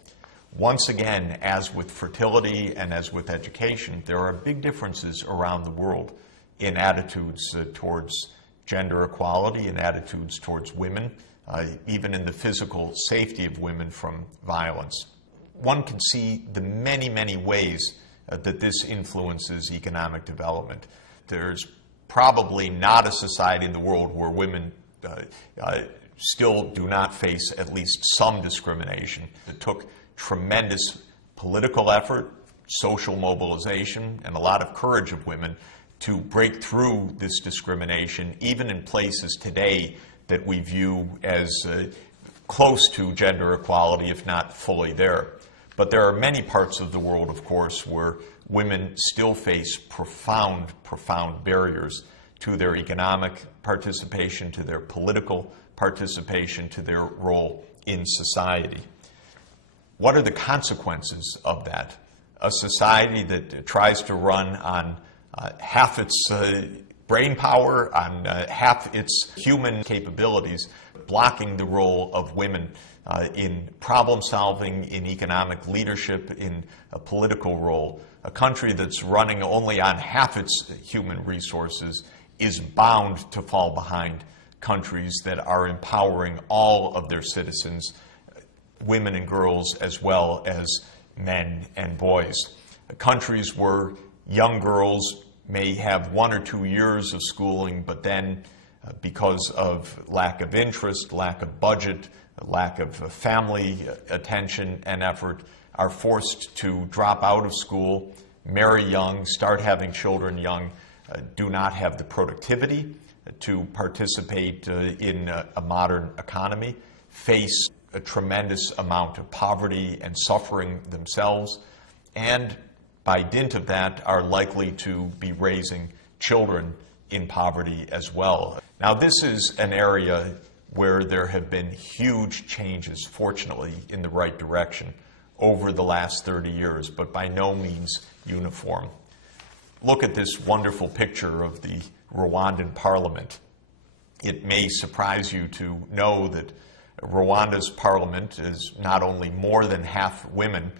Once again, as with fertility and as with education, there are big differences around the world in attitudes towards gender equality and attitudes towards women, even in the physical safety of women from violence. One can see the many, many ways that this influences economic development. There's probably not a society in the world where women still do not face at least some discrimination. It took tremendous political effort, social mobilization, and a lot of courage of women to break through this discrimination, even in places today that we view as close to gender equality, if not fully there. But there are many parts of the world, of course, where women still face profound, profound barriers to their economic participation, to their political participation, to their role in society. What are the consequences of that? A society that tries to run on half its brain power, on half its human capabilities, blocking the role of women in problem solving, in economic leadership, in a political role. A country that's running only on half its human resources is bound to fall behind countries that are empowering all of their citizens, women and girls as well as men and boys. Countries where young girls may have 1 or 2 years of schooling, but then because of lack of interest, lack of budget, lack of family attention and effort, are forced to drop out of school, marry young, start having children young, do not have the productivity to participate in a modern economy, face a tremendous amount of poverty and suffering themselves, and by dint of that are likely to be raising children in poverty as well. Now, this is an area where there have been huge changes, fortunately, in the right direction over the last 30 years, but by no means uniform. Look at this wonderful picture of the Rwandan parliament. It may surprise you to know that Rwanda's parliament is not only more than half women,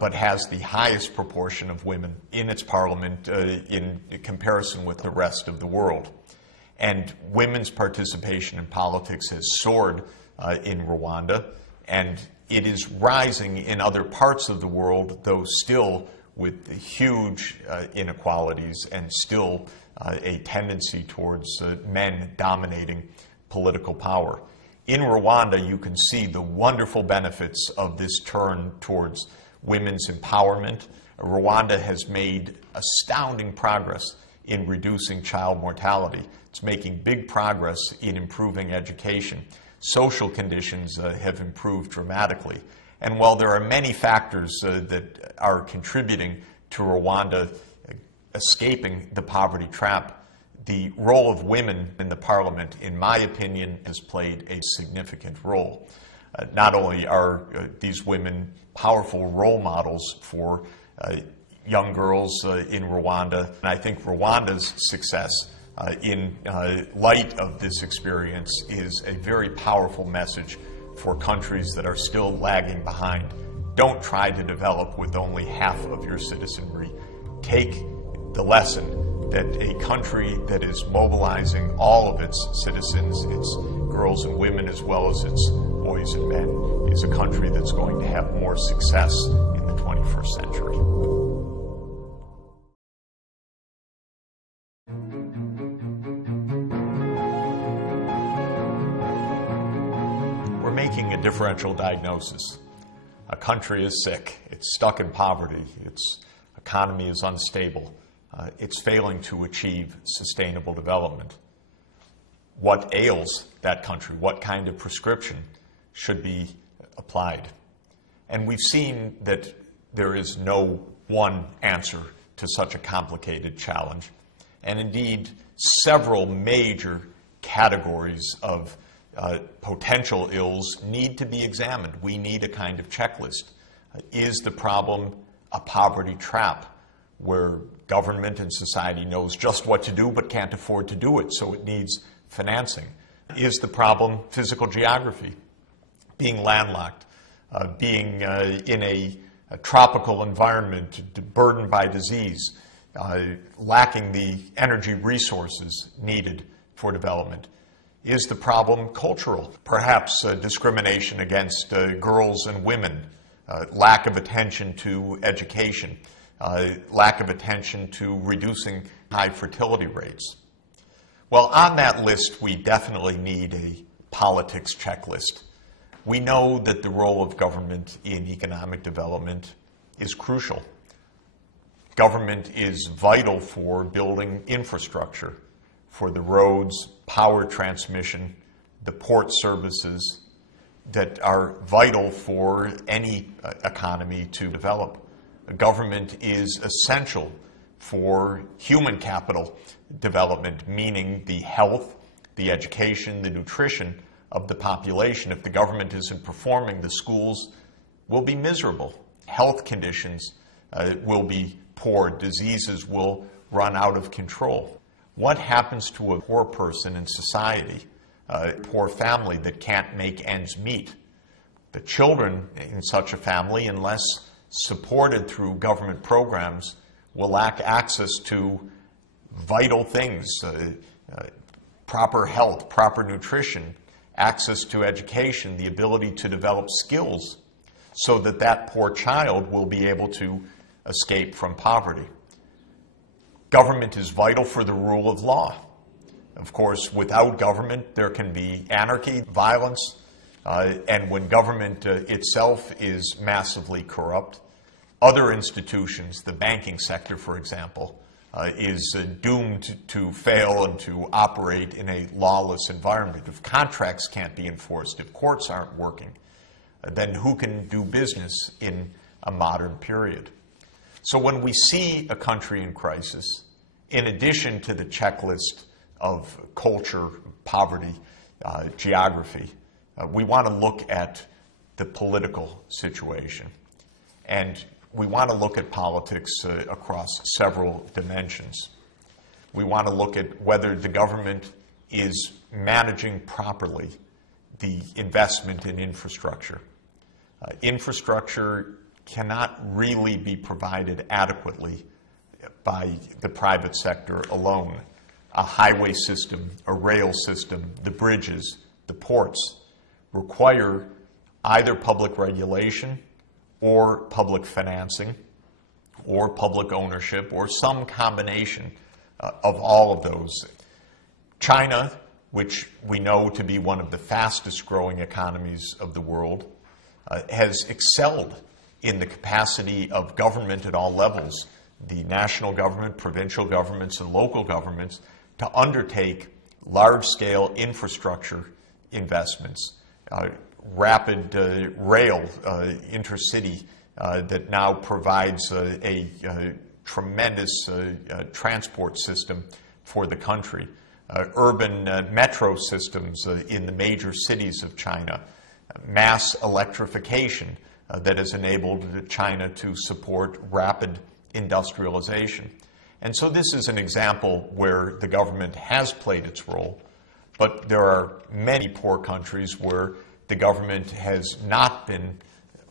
but has the highest proportion of women in its parliament in comparison with the rest of the world. And women's participation in politics has soared in Rwanda, and it is rising in other parts of the world, though still with huge inequalities and still a tendency towards men dominating political power. In Rwanda, you can see the wonderful benefits of this turn towards women's empowerment. Rwanda has made astounding progress in reducing child mortality. It's making big progress in improving education. Social conditions have improved dramatically. And while there are many factors that are contributing to Rwanda escaping the poverty trap, the role of women in the parliament, in my opinion, has played a significant role. Not only are these women powerful role models for young girls in Rwanda, and I think Rwanda's success in light of this experience is a very powerful message for countries that are still lagging behind. Don't try to develop with only half of your citizenry. Take the lesson that a country that is mobilizing all of its citizens, its girls and women as well as its boys and men, is a country that's going to have more success in the 21st century. We're making a differential diagnosis. A country is sick. It's stuck in poverty. Its economy is unstable. It's failing to achieve sustainable development. What ails that country? What kind of prescription should be applied? And we've seen that there is no one answer to such a complicated challenge. And indeed, several major categories of potential ills need to be examined. We need a kind of checklist. Is the problem a poverty trap, where government and society knows just what to do but can't afford to do it, so it needs financing? Is the problem physical geography? being landlocked, being in a tropical environment burdened by disease, lacking the energy resources needed for development? Is the problem cultural? Perhaps discrimination against girls and women, lack of attention to education, lack of attention to reducing high fertility rates. Well, on that list, we definitely need a politics checklist. We know that the role of government in economic development is crucial. Government is vital for building infrastructure, for the roads, power transmission, the port services that are vital for any economy to develop. Government is essential for human capital development, meaning the health, the education, the nutrition of the population. If the government isn't performing, the schools will be miserable. Health conditions will be poor. Diseases will run out of control. What happens to a poor person in society, a poor family that can't make ends meet? The children in such a family, unless supported through government programs, will lack access to vital things, proper health, proper nutrition, access to education, the ability to develop skills so that that poor child will be able to escape from poverty. Government is vital for the rule of law. Of course, without government, there can be anarchy, violence, and when government itself is massively corrupt, other institutions, the banking sector, for example, is doomed to fail and to operate in a lawless environment. If contracts can't be enforced, if courts aren't working, then who can do business in a modern period? So when we see a country in crisis, in addition to the checklist of culture, poverty, geography, we want to look at the political situation. And we want to look at politics across several dimensions. We want to look at whether the government is managing properly the investment in infrastructure. Infrastructure cannot really be provided adequately by the private sector alone. A highway system, a rail system, the bridges, the ports require either public regulation or public financing or public ownership or some combination of all of those. China, which we know to be one of the fastest growing economies of the world, has excelled in the capacity of government at all levels, the national government, provincial governments, and local governments, to undertake large-scale infrastructure investments, rapid rail intercity that now provides a tremendous transport system for the country, urban metro systems in the major cities of China, mass electrification that has enabled China to support rapid industrialization. And so this is an example where the government has played its role, but there are many poor countries where the government has not been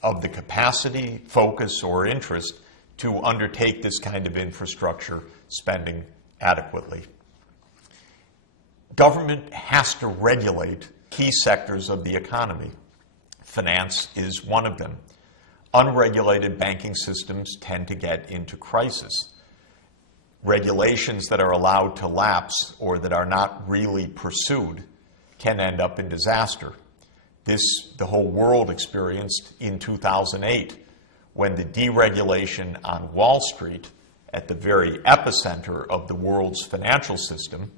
of the capacity, focus, or interest to undertake this kind of infrastructure spending adequately. Government has to regulate key sectors of the economy. Finance is one of them. Unregulated banking systems tend to get into crisis. Regulations that are allowed to lapse or that are not really pursued can end up in disaster. This the whole world experienced in 2008 when the deregulation on Wall Street, at the very epicenter of the world's financial system,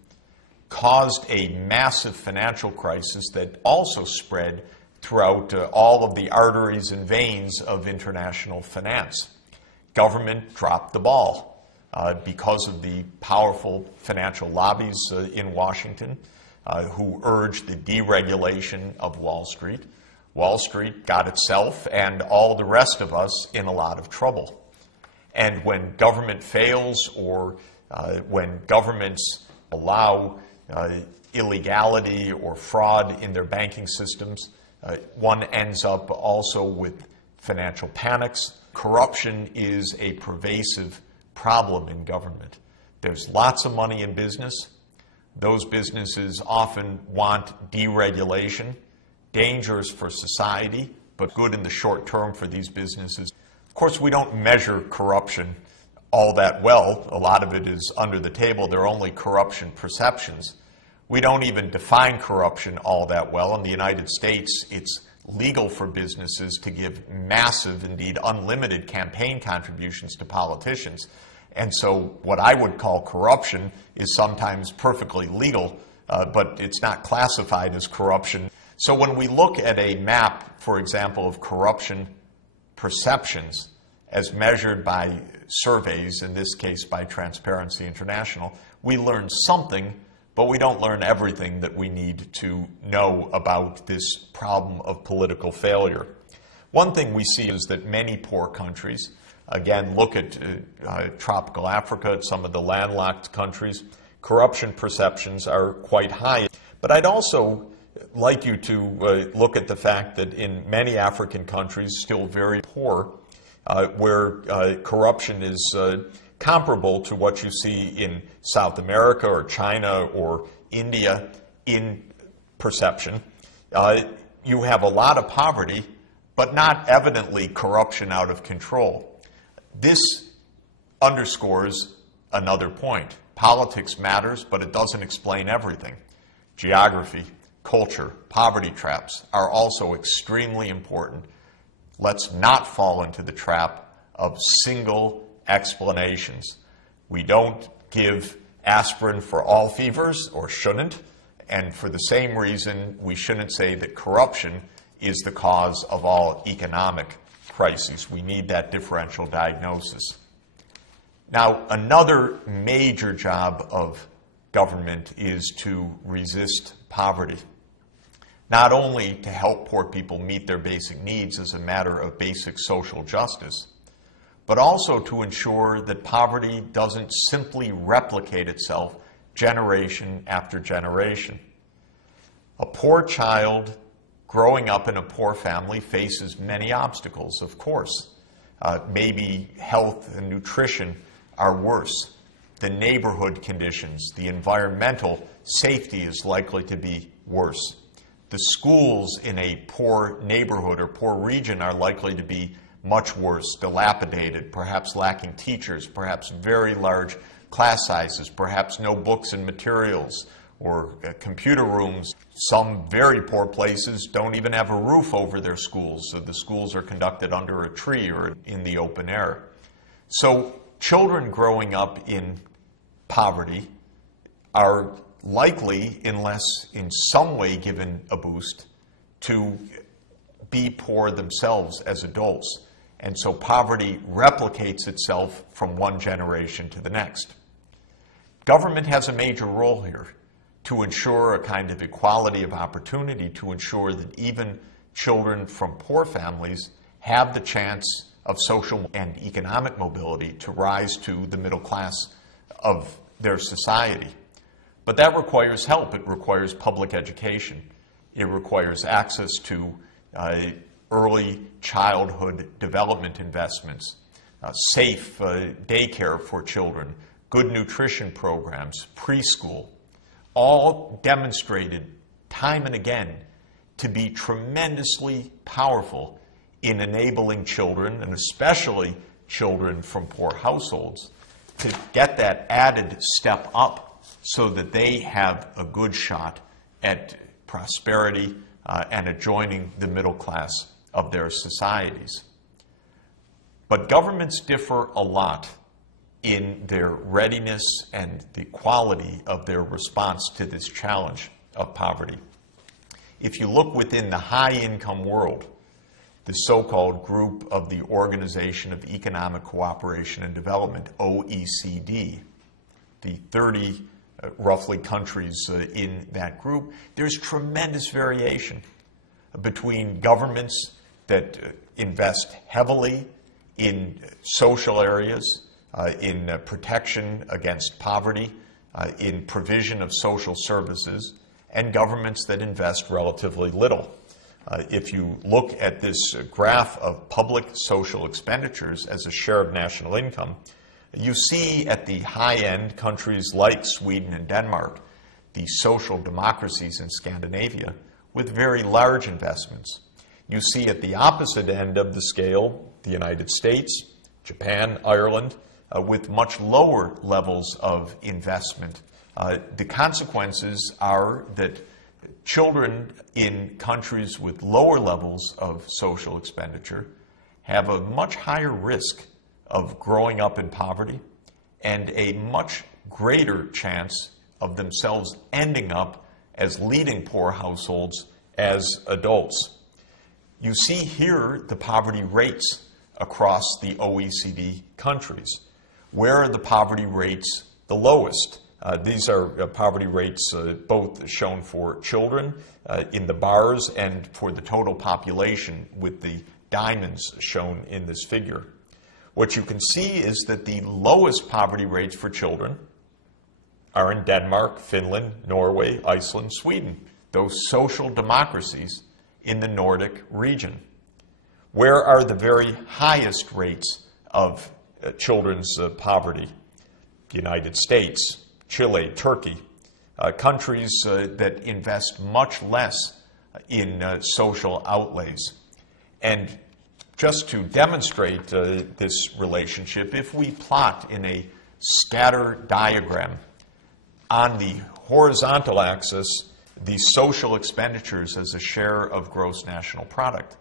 caused a massive financial crisis that also spread throughout all of the arteries and veins of international finance. Government dropped the ball because of the powerful financial lobbies in Washington who urged the deregulation of Wall Street. Wall Street got itself and all the rest of us in a lot of trouble. And when government fails or when governments allow illegality or fraud in their banking systems, one ends up also with financial panics. Corruption is a pervasive problem in government. There's lots of money in business. Those businesses often want deregulation, dangerous for society, but good in the short term for these businesses. Of course, we don't measure corruption all that well. A lot of it is under the table. There are only corruption perceptions. We don't even define corruption all that well. In the United States, it's legal for businesses to give massive, indeed unlimited campaign contributions to politicians. And so what I would call corruption is sometimes perfectly legal, but it's not classified as corruption. So when we look at a map, for example, of corruption perceptions as measured by surveys, in this case by Transparency International, we learn something, but we don't learn everything that we need to know about this problem of political failure. One thing we see is that many poor countries, again, look at tropical Africa, at some of the landlocked countries, corruption perceptions are quite high. But I'd also like you to look at the fact that in many African countries, still very poor, where corruption is comparable to what you see in South America or China or India in perception. You have a lot of poverty, but not evidently corruption out of control. This underscores another point. Politics matters, but it doesn't explain everything. Geography, culture, poverty traps are also extremely important. Let's not fall into the trap of single explanations. We don't give aspirin for all fevers, or shouldn't, and for the same reason, we shouldn't say that corruption is the cause of all economic crises. We need that differential diagnosis. Now, another major job of government is to resist poverty. Not only to help poor people meet their basic needs as a matter of basic social justice, but also to ensure that poverty doesn't simply replicate itself generation after generation. A poor child growing up in a poor family faces many obstacles, of course. Maybe health and nutrition are worse. The neighborhood conditions, the environmental safety is likely to be worse. The schools in a poor neighborhood or poor region are likely to be much worse, dilapidated, perhaps lacking teachers, perhaps very large class sizes, perhaps no books and materials, or computer rooms. Some very poor places don't even have a roof over their schools, so the schools are conducted under a tree or in the open air. So children growing up in poverty are likely, unless in some way given a boost, to be poor themselves as adults. And so poverty replicates itself from one generation to the next. Government has a major role here to ensure a kind of equality of opportunity, to ensure that even children from poor families have the chance of social and economic mobility to rise to the middle class of their society. But that requires help. It requires public education. It requires access to early childhood development investments, safe daycare for children, good nutrition programs, preschool, all demonstrated time and again to be tremendously powerful in enabling children, and especially children from poor households, to get that added step up so that they have a good shot at prosperity and at joining the middle class of their societies. But governments differ a lot in their readiness and the quality of their response to this challenge of poverty. If you look within the high-income world, the so-called group of the Organization of Economic Cooperation and Development, OECD, the 30 roughly countries in that group, there's tremendous variation between governments that invest heavily in social areas, in protection against poverty, in provision of social services, and governments that invest relatively little. If you look at this graph of public social expenditures as a share of national income, you see at the high end countries like Sweden and Denmark, the social democracies in Scandinavia, with very large investments. You see at the opposite end of the scale, the United States, Japan, Ireland, with much lower levels of investment. The consequences are that children in countries with lower levels of social expenditure have a much higher risk of growing up in poverty and a much greater chance of themselves ending up as leading poor households as adults. You see here the poverty rates across the OECD countries. Where are the poverty rates the lowest? These are poverty rates both shown for children in the bars and for the total population with the diamonds shown in this figure. What you can see is that the lowest poverty rates for children are in Denmark, Finland, Norway, Iceland, Sweden, those social democracies in the Nordic region. Where are the very highest rates of children's poverty? The United States, Chile, Turkey, countries that invest much less in social outlays. And just to demonstrate this relationship, if we plot in a scatter diagram on the horizontal axis the social expenditures as a share of gross national product,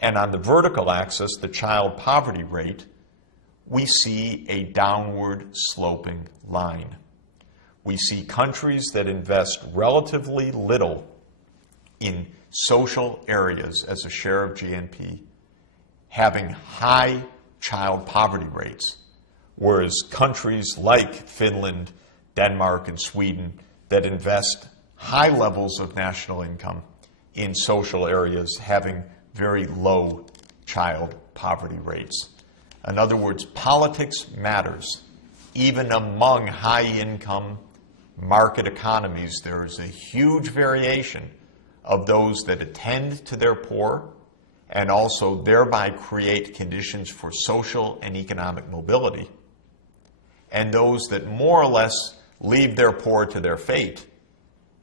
and on the vertical axis the child poverty rate, we see a downward sloping line. We see countries that invest relatively little in social areas as a share of GNP having high child poverty rates, whereas countries like Finland, Denmark, and Sweden that invest high levels of national income in social areas having very low child poverty rates. In other words, politics matters. Even among high-income market economies, there is a huge variation of those that attend to their poor and also thereby create conditions for social and economic mobility, and those that more or less leave their poor to their fate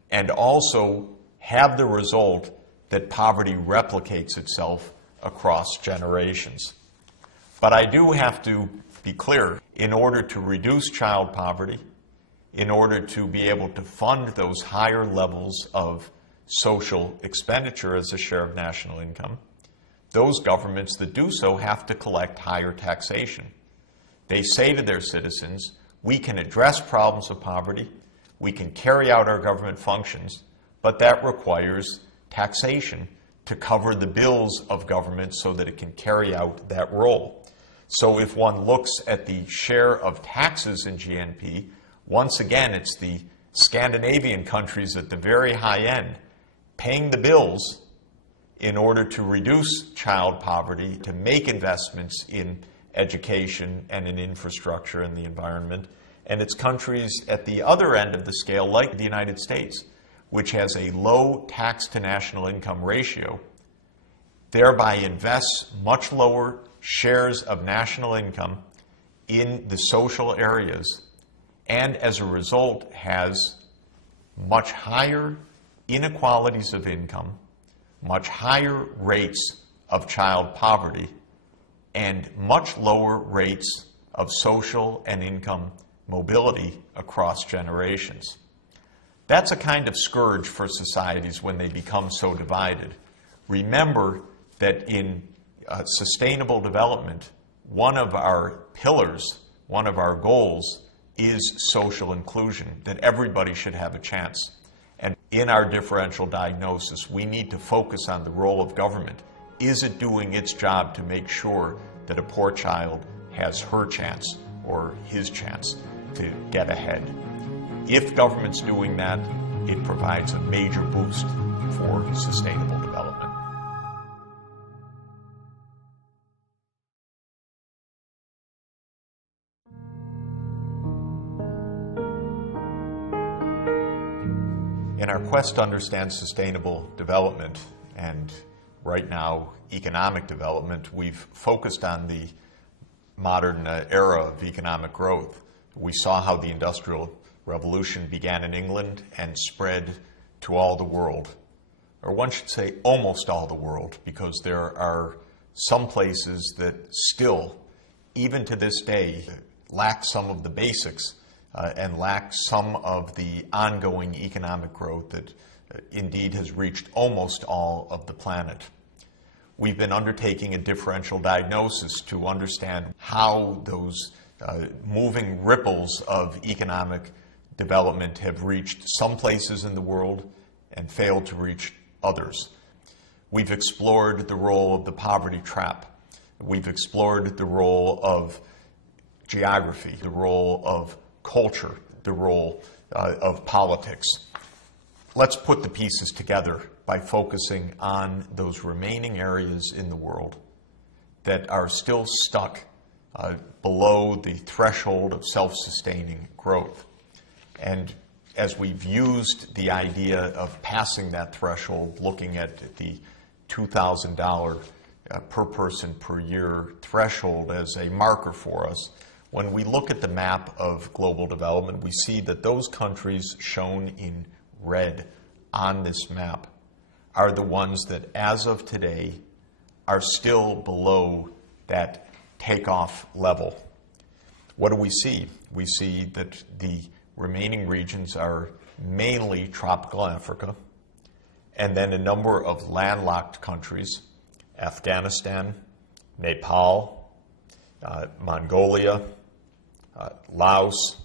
and also have the result that poverty replicates itself across generations. But I do have to be clear, in order to reduce child poverty, in order to be able to fund those higher levels of social expenditure as a share of national income, those governments that do so have to collect higher taxation. They say to their citizens, we can address problems of poverty, we can carry out our government functions, but that requires taxation to cover the bills of government so that it can carry out that role. So if one looks at the share of taxes in GNP, once again it's the Scandinavian countries at the very high end paying the bills in order to reduce child poverty, to make investments in education and in infrastructure and the environment. And it's countries at the other end of the scale, like the United States, which has a low tax to national income ratio, thereby invests much lower shares of national income in the social areas, and as a result has much higher inequalities of income, much higher rates of child poverty, and much lower rates of social and income mobility across generations. That's a kind of scourge for societies when they become so divided. Remember that in sustainable development, one of our pillars, one of our goals is social inclusion, that everybody should have a chance. And in our differential diagnosis, we need to focus on the role of government. Is it doing its job to make sure that a poor child has her chance or his chance to get ahead? If government's doing that, it provides a major boost for sustainable development. In our quest to understand sustainable development and right now economic development, we've focused on the modern era of economic growth. We saw how the Industrial Revolution began in England and spread to all the world, or one should say almost all the world, because there are some places that still, even to this day, lack some of the basics and lack some of the ongoing economic growth that indeed has reached almost all of the planet. We've been undertaking a differential diagnosis to understand how those moving ripples of economic development have reached some places in the world and failed to reach others. We've explored the role of the poverty trap. We've explored the role of geography, the role of culture, the role of politics. Let's put the pieces together by focusing on those remaining areas in the world that are still stuck below the threshold of self-sustaining growth. And as we've used the idea of passing that threshold, looking at the $2,000 per person per year threshold as a marker for us, when we look at the map of global development, we see that those countries shown in red on this map are the ones that, as of today, are still below that takeoff level. What do we see? We see that the remaining regions are mainly tropical Africa, and then a number of landlocked countries, Afghanistan, Nepal, Mongolia, Laos,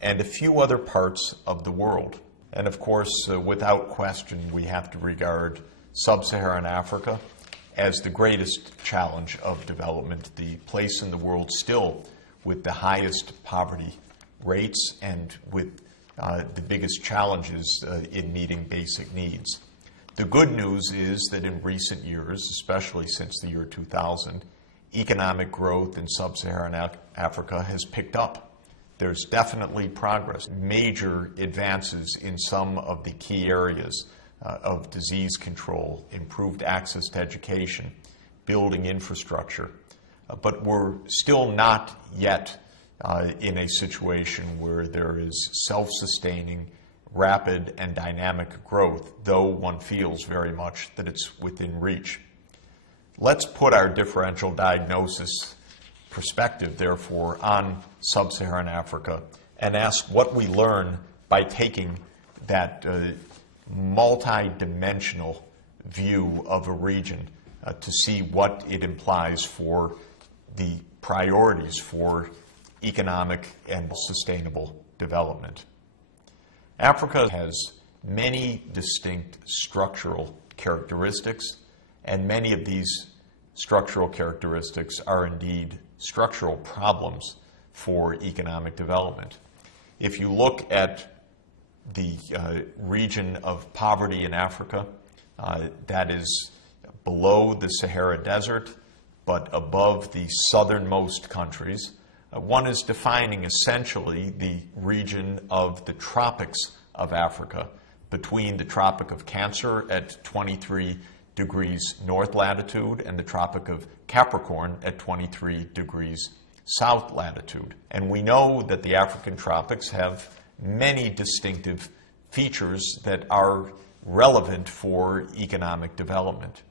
and a few other parts of the world. And of course, without question, we have to regard sub-Saharan Africa as the greatest challenge of development, the place in the world still with the highest poverty rates and with the biggest challenges in meeting basic needs. The good news is that in recent years, especially since the year 2000, economic growth in sub-Saharan Africa has picked up. There's definitely progress, major advances in some of the key areas of disease control, improved access to education, building infrastructure. But we're still not yet in a situation where there is self-sustaining, rapid and dynamic growth, though one feels very much that it's within reach. Let's put our differential diagnosis perspective, therefore, on sub-Saharan Africa and ask what we learn by taking that multi-dimensional view of a region to see what it implies for the priorities for economic and sustainable development. Africa has many distinct structural characteristics, and many of these structural characteristics are indeed structural problems for economic development. If you look at the region of poverty in Africa, that is below the Sahara Desert, but above the southernmost countries, one is defining essentially the region of the tropics of Africa, between the Tropic of Cancer at 23 degrees north latitude and the Tropic of Capricorn at 23 degrees south latitude. And we know that the African tropics have many distinctive features that are relevant for economic development.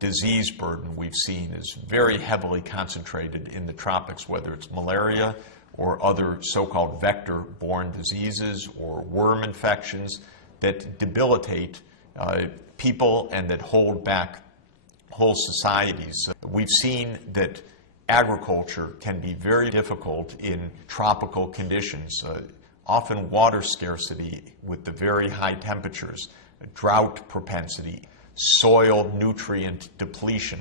Disease burden, we've seen, is very heavily concentrated in the tropics, whether it's malaria or other so-called vector-borne diseases or worm infections that debilitate people and that hold back whole societies. We've seen that agriculture can be very difficult in tropical conditions, often water scarcity with the very high temperatures, drought propensity, soil nutrient depletion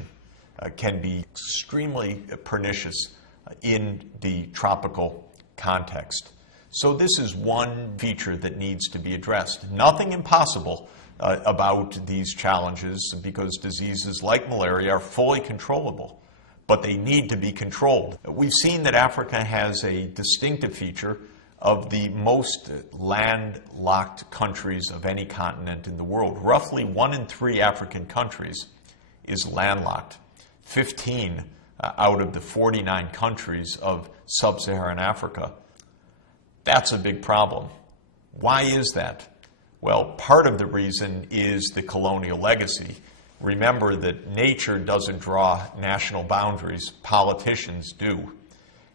can be extremely pernicious in the tropical context. So this is one feature that needs to be addressed. Nothing impossible about these challenges, because diseases like malaria are fully controllable, but they need to be controlled. We've seen that Africa has a distinctive feature of the most landlocked countries of any continent in the world. Roughly 1 in 3 African countries is landlocked. 15 out of the 49 countries of sub-Saharan Africa. That's a big problem. Why is that? Well, part of the reason is the colonial legacy. Remember that nature doesn't draw national boundaries, politicians do.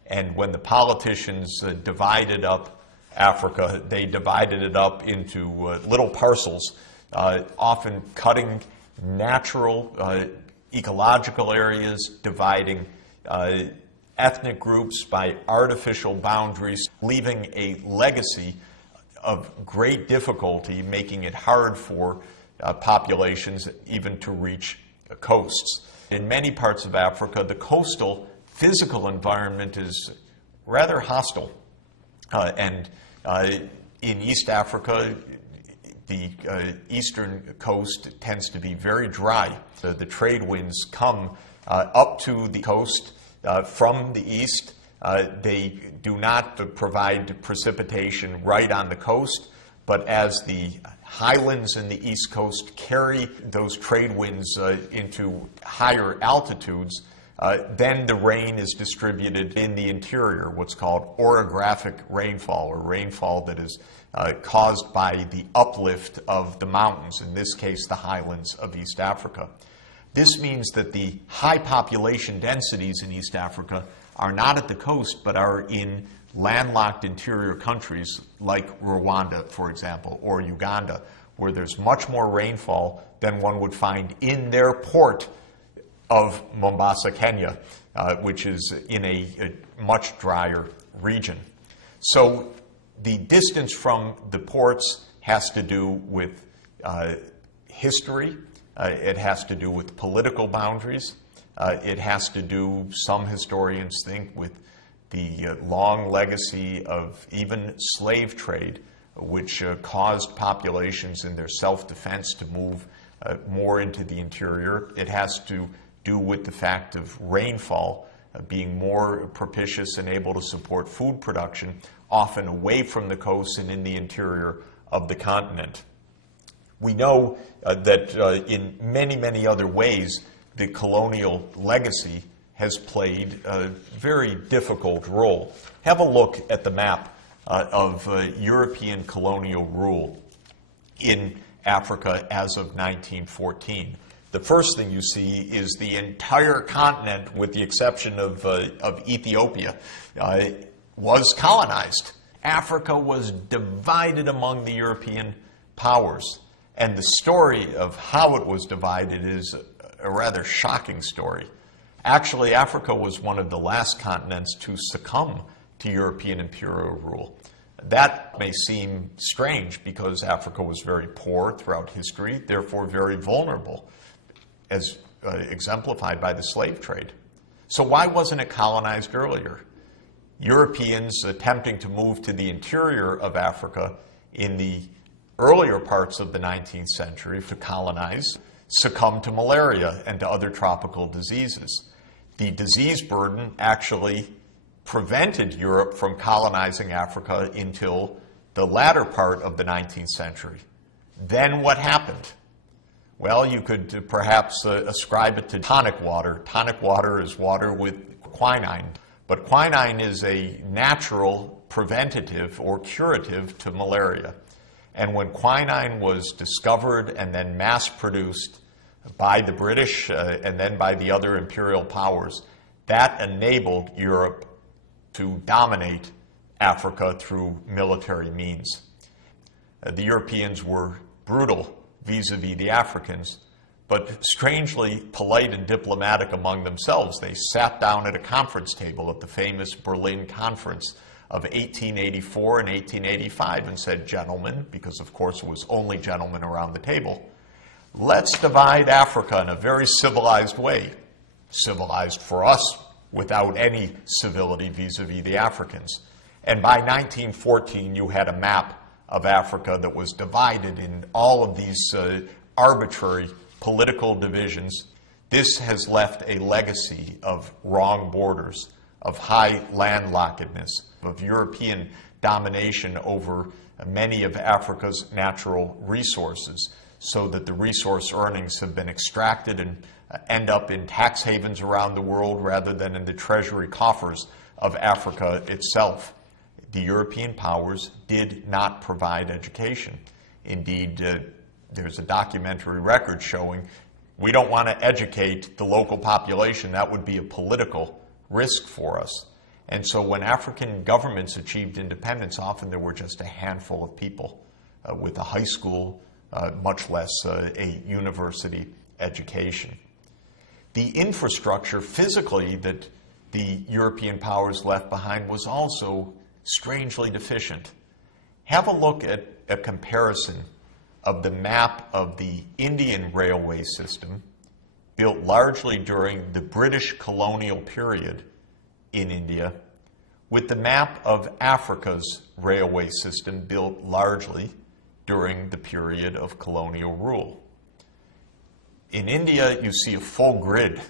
And when the politicians divided up Africa, they divided it up into little parcels, often cutting natural ecological areas, dividing ethnic groups by artificial boundaries, leaving a legacy of great difficulty, making it hard for populations even to reach coasts. In many parts of Africa, the coastal physical environment is rather hostile. In East Africa, the eastern coast tends to be very dry. The trade winds come up to the coast from the east. They do not provide precipitation right on the coast, but as the highlands in the east coast carry those trade winds into higher altitudes, then the rain is distributed in the interior, what's called orographic rainfall, or rainfall that is caused by the uplift of the mountains, in this case the highlands of East Africa. This means that the high population densities in East Africa are not at the coast, but are in landlocked interior countries like Rwanda, for example, or Uganda, where there's much more rainfall than one would find in their port of Mombasa, Kenya, which is in a much drier region. So the distance from the ports has to do with history. It has to do with political boundaries. It has to do, some historians think, with the long legacy of even slave trade, which caused populations in their self-defense to move more into the interior. It has to do with the fact of rainfall being more propitious and able to support food production, often away from the coast and in the interior of the continent. We know that in many, many other ways, the colonial legacy has played a very difficult role. Have a look at the map of European colonial rule in Africa as of 1914. The first thing you see is the entire continent, with the exception of Ethiopia, was colonized. Africa was divided among the European powers. And the story of how it was divided is a rather shocking story. Actually, Africa was one of the last continents to succumb to European imperial rule. That may seem strange because Africa was very poor throughout history, therefore very vulnerable, as exemplified by the slave trade. So why wasn't it colonized earlier? Europeans attempting to move to the interior of Africa in the earlier parts of the 19th century to colonize succumbed to malaria and to other tropical diseases. The disease burden actually prevented Europe from colonizing Africa until the latter part of the 19th century. Then what happened? Well, you could perhaps ascribe it to tonic water. Tonic water is water with quinine, but quinine is a natural preventative or curative to malaria. And when quinine was discovered and then mass-produced by the British and then by the other imperial powers, that enabled Europe to dominate Africa through military means. The Europeans were brutal vis-a-vis the Africans, but strangely polite and diplomatic among themselves. They sat down at a conference table at the famous Berlin Conference of 1884 and 1885 and said, "Gentlemen," because of course it was only gentlemen around the table, "let's divide Africa in a very civilized way." Civilized for us, without any civility vis-a-vis the Africans. And by 1914, you had a map of Africa that was divided in all of these arbitrary political divisions. This has left a legacy of wrong borders, of high landlockedness, of European domination over many of Africa's natural resources. so that the resource earnings have been extracted and end up in tax havens around the world rather than in the treasury coffers of Africa itself. The European powers did not provide education. Indeed, there's a documentary record showing we don't want to educate the local population. That would be a political risk for us. And so when African governments achieved independence, often there were just a handful of people with a high school, much less a university education. The infrastructure physically that the European powers left behind was also strangely deficient. Have a look at a comparison of the map of the Indian railway system, built largely during the British colonial period in India, with the map of Africa's railway system built largely during the period of colonial rule. In India, you see a full grid,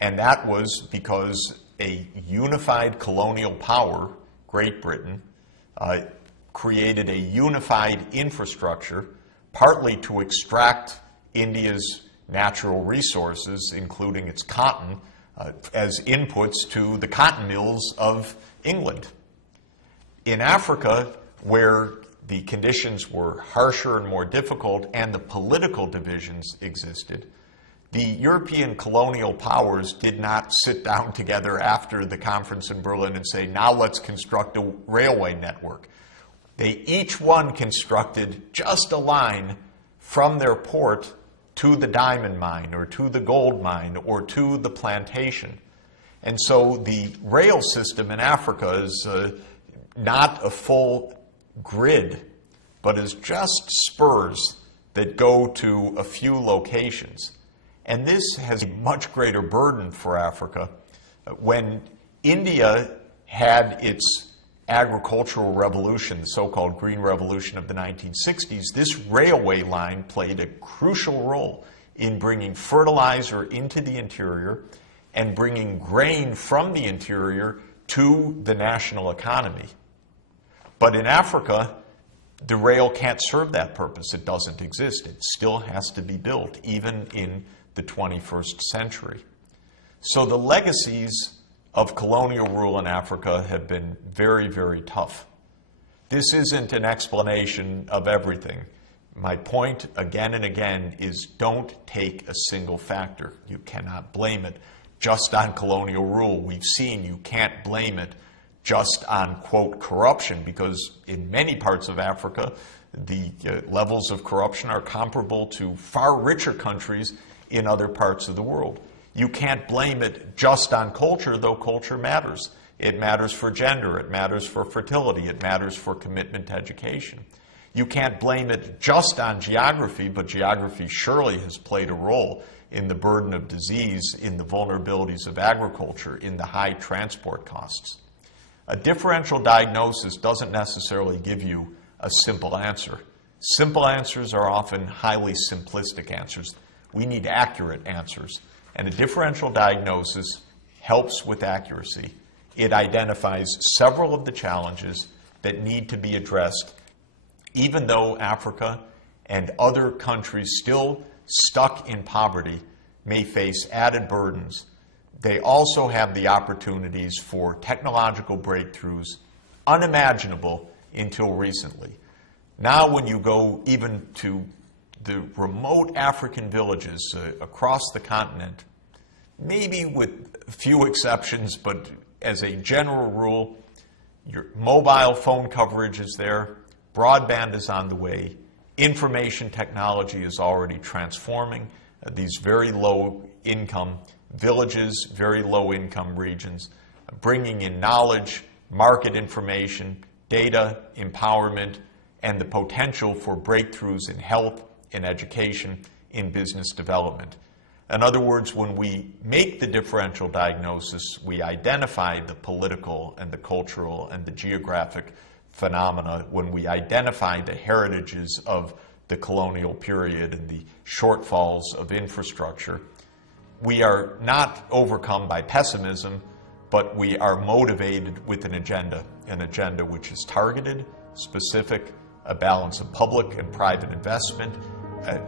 and that was because a unified colonial power, Great Britain, created a unified infrastructure, partly to extract India's natural resources, including its cotton, as inputs to the cotton mills of England. In Africa, where the conditions were harsher and more difficult and the political divisions existed, the European colonial powers did not sit down together after the conference in Berlin and say, now let's construct a railway network. They each one constructed just a line from their port to the diamond mine or to the gold mine or to the plantation. And so the rail system in Africa is not a full grid, but is just spurs that go to a few locations. And this has a much greater burden for Africa. When India had its agricultural revolution, the so-called Green Revolution of the 1960s, this railway line played a crucial role in bringing fertilizer into the interior and bringing grain from the interior to the national economy. But in Africa, the rail can't serve that purpose. It doesn't exist. It still has to be built, even in the 21st century. So the legacies of colonial rule in Africa have been very, very tough. This isn't an explanation of everything. My point again and again is don't take a single factor. You cannot blame it just on colonial rule. We've seen you can't blame it just on, quote, corruption, because in many parts of Africa, the levels of corruption are comparable to far richer countries in other parts of the world. You can't blame it just on culture, though culture matters. It matters for gender, it matters for fertility, it matters for commitment to education. You can't blame it just on geography, but geography surely has played a role in the burden of disease, in the vulnerabilities of agriculture, in the high transport costs. A differential diagnosis doesn't necessarily give you a simple answer. Simple answers are often highly simplistic answers. We need accurate answers. And a differential diagnosis helps with accuracy. It identifies several of the challenges that need to be addressed, even though Africa and other countries still stuck in poverty may face added burdens. They also have the opportunities for technological breakthroughs unimaginable until recently. Now when you go even to the remote African villages across the continent, maybe with a few exceptions, but as a general rule, your mobile phone coverage is there, broadband is on the way, information technology is already transforming these very low income villages, very low income regions, bringing in knowledge, market information, data, empowerment, and the potential for breakthroughs in health, in education, in business development. In other words, when we make the differential diagnosis, we identify the political and the cultural and the geographic phenomena. When we identify the heritages of the colonial period and the shortfalls of infrastructure, we are not overcome by pessimism, but we are motivated with an agenda which is targeted, specific, a balance of public and private investment,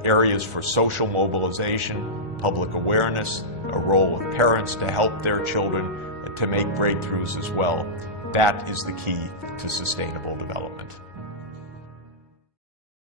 areas for social mobilization, public awareness, a role of parents to help their children to make breakthroughs as well. That is the key to sustainable development.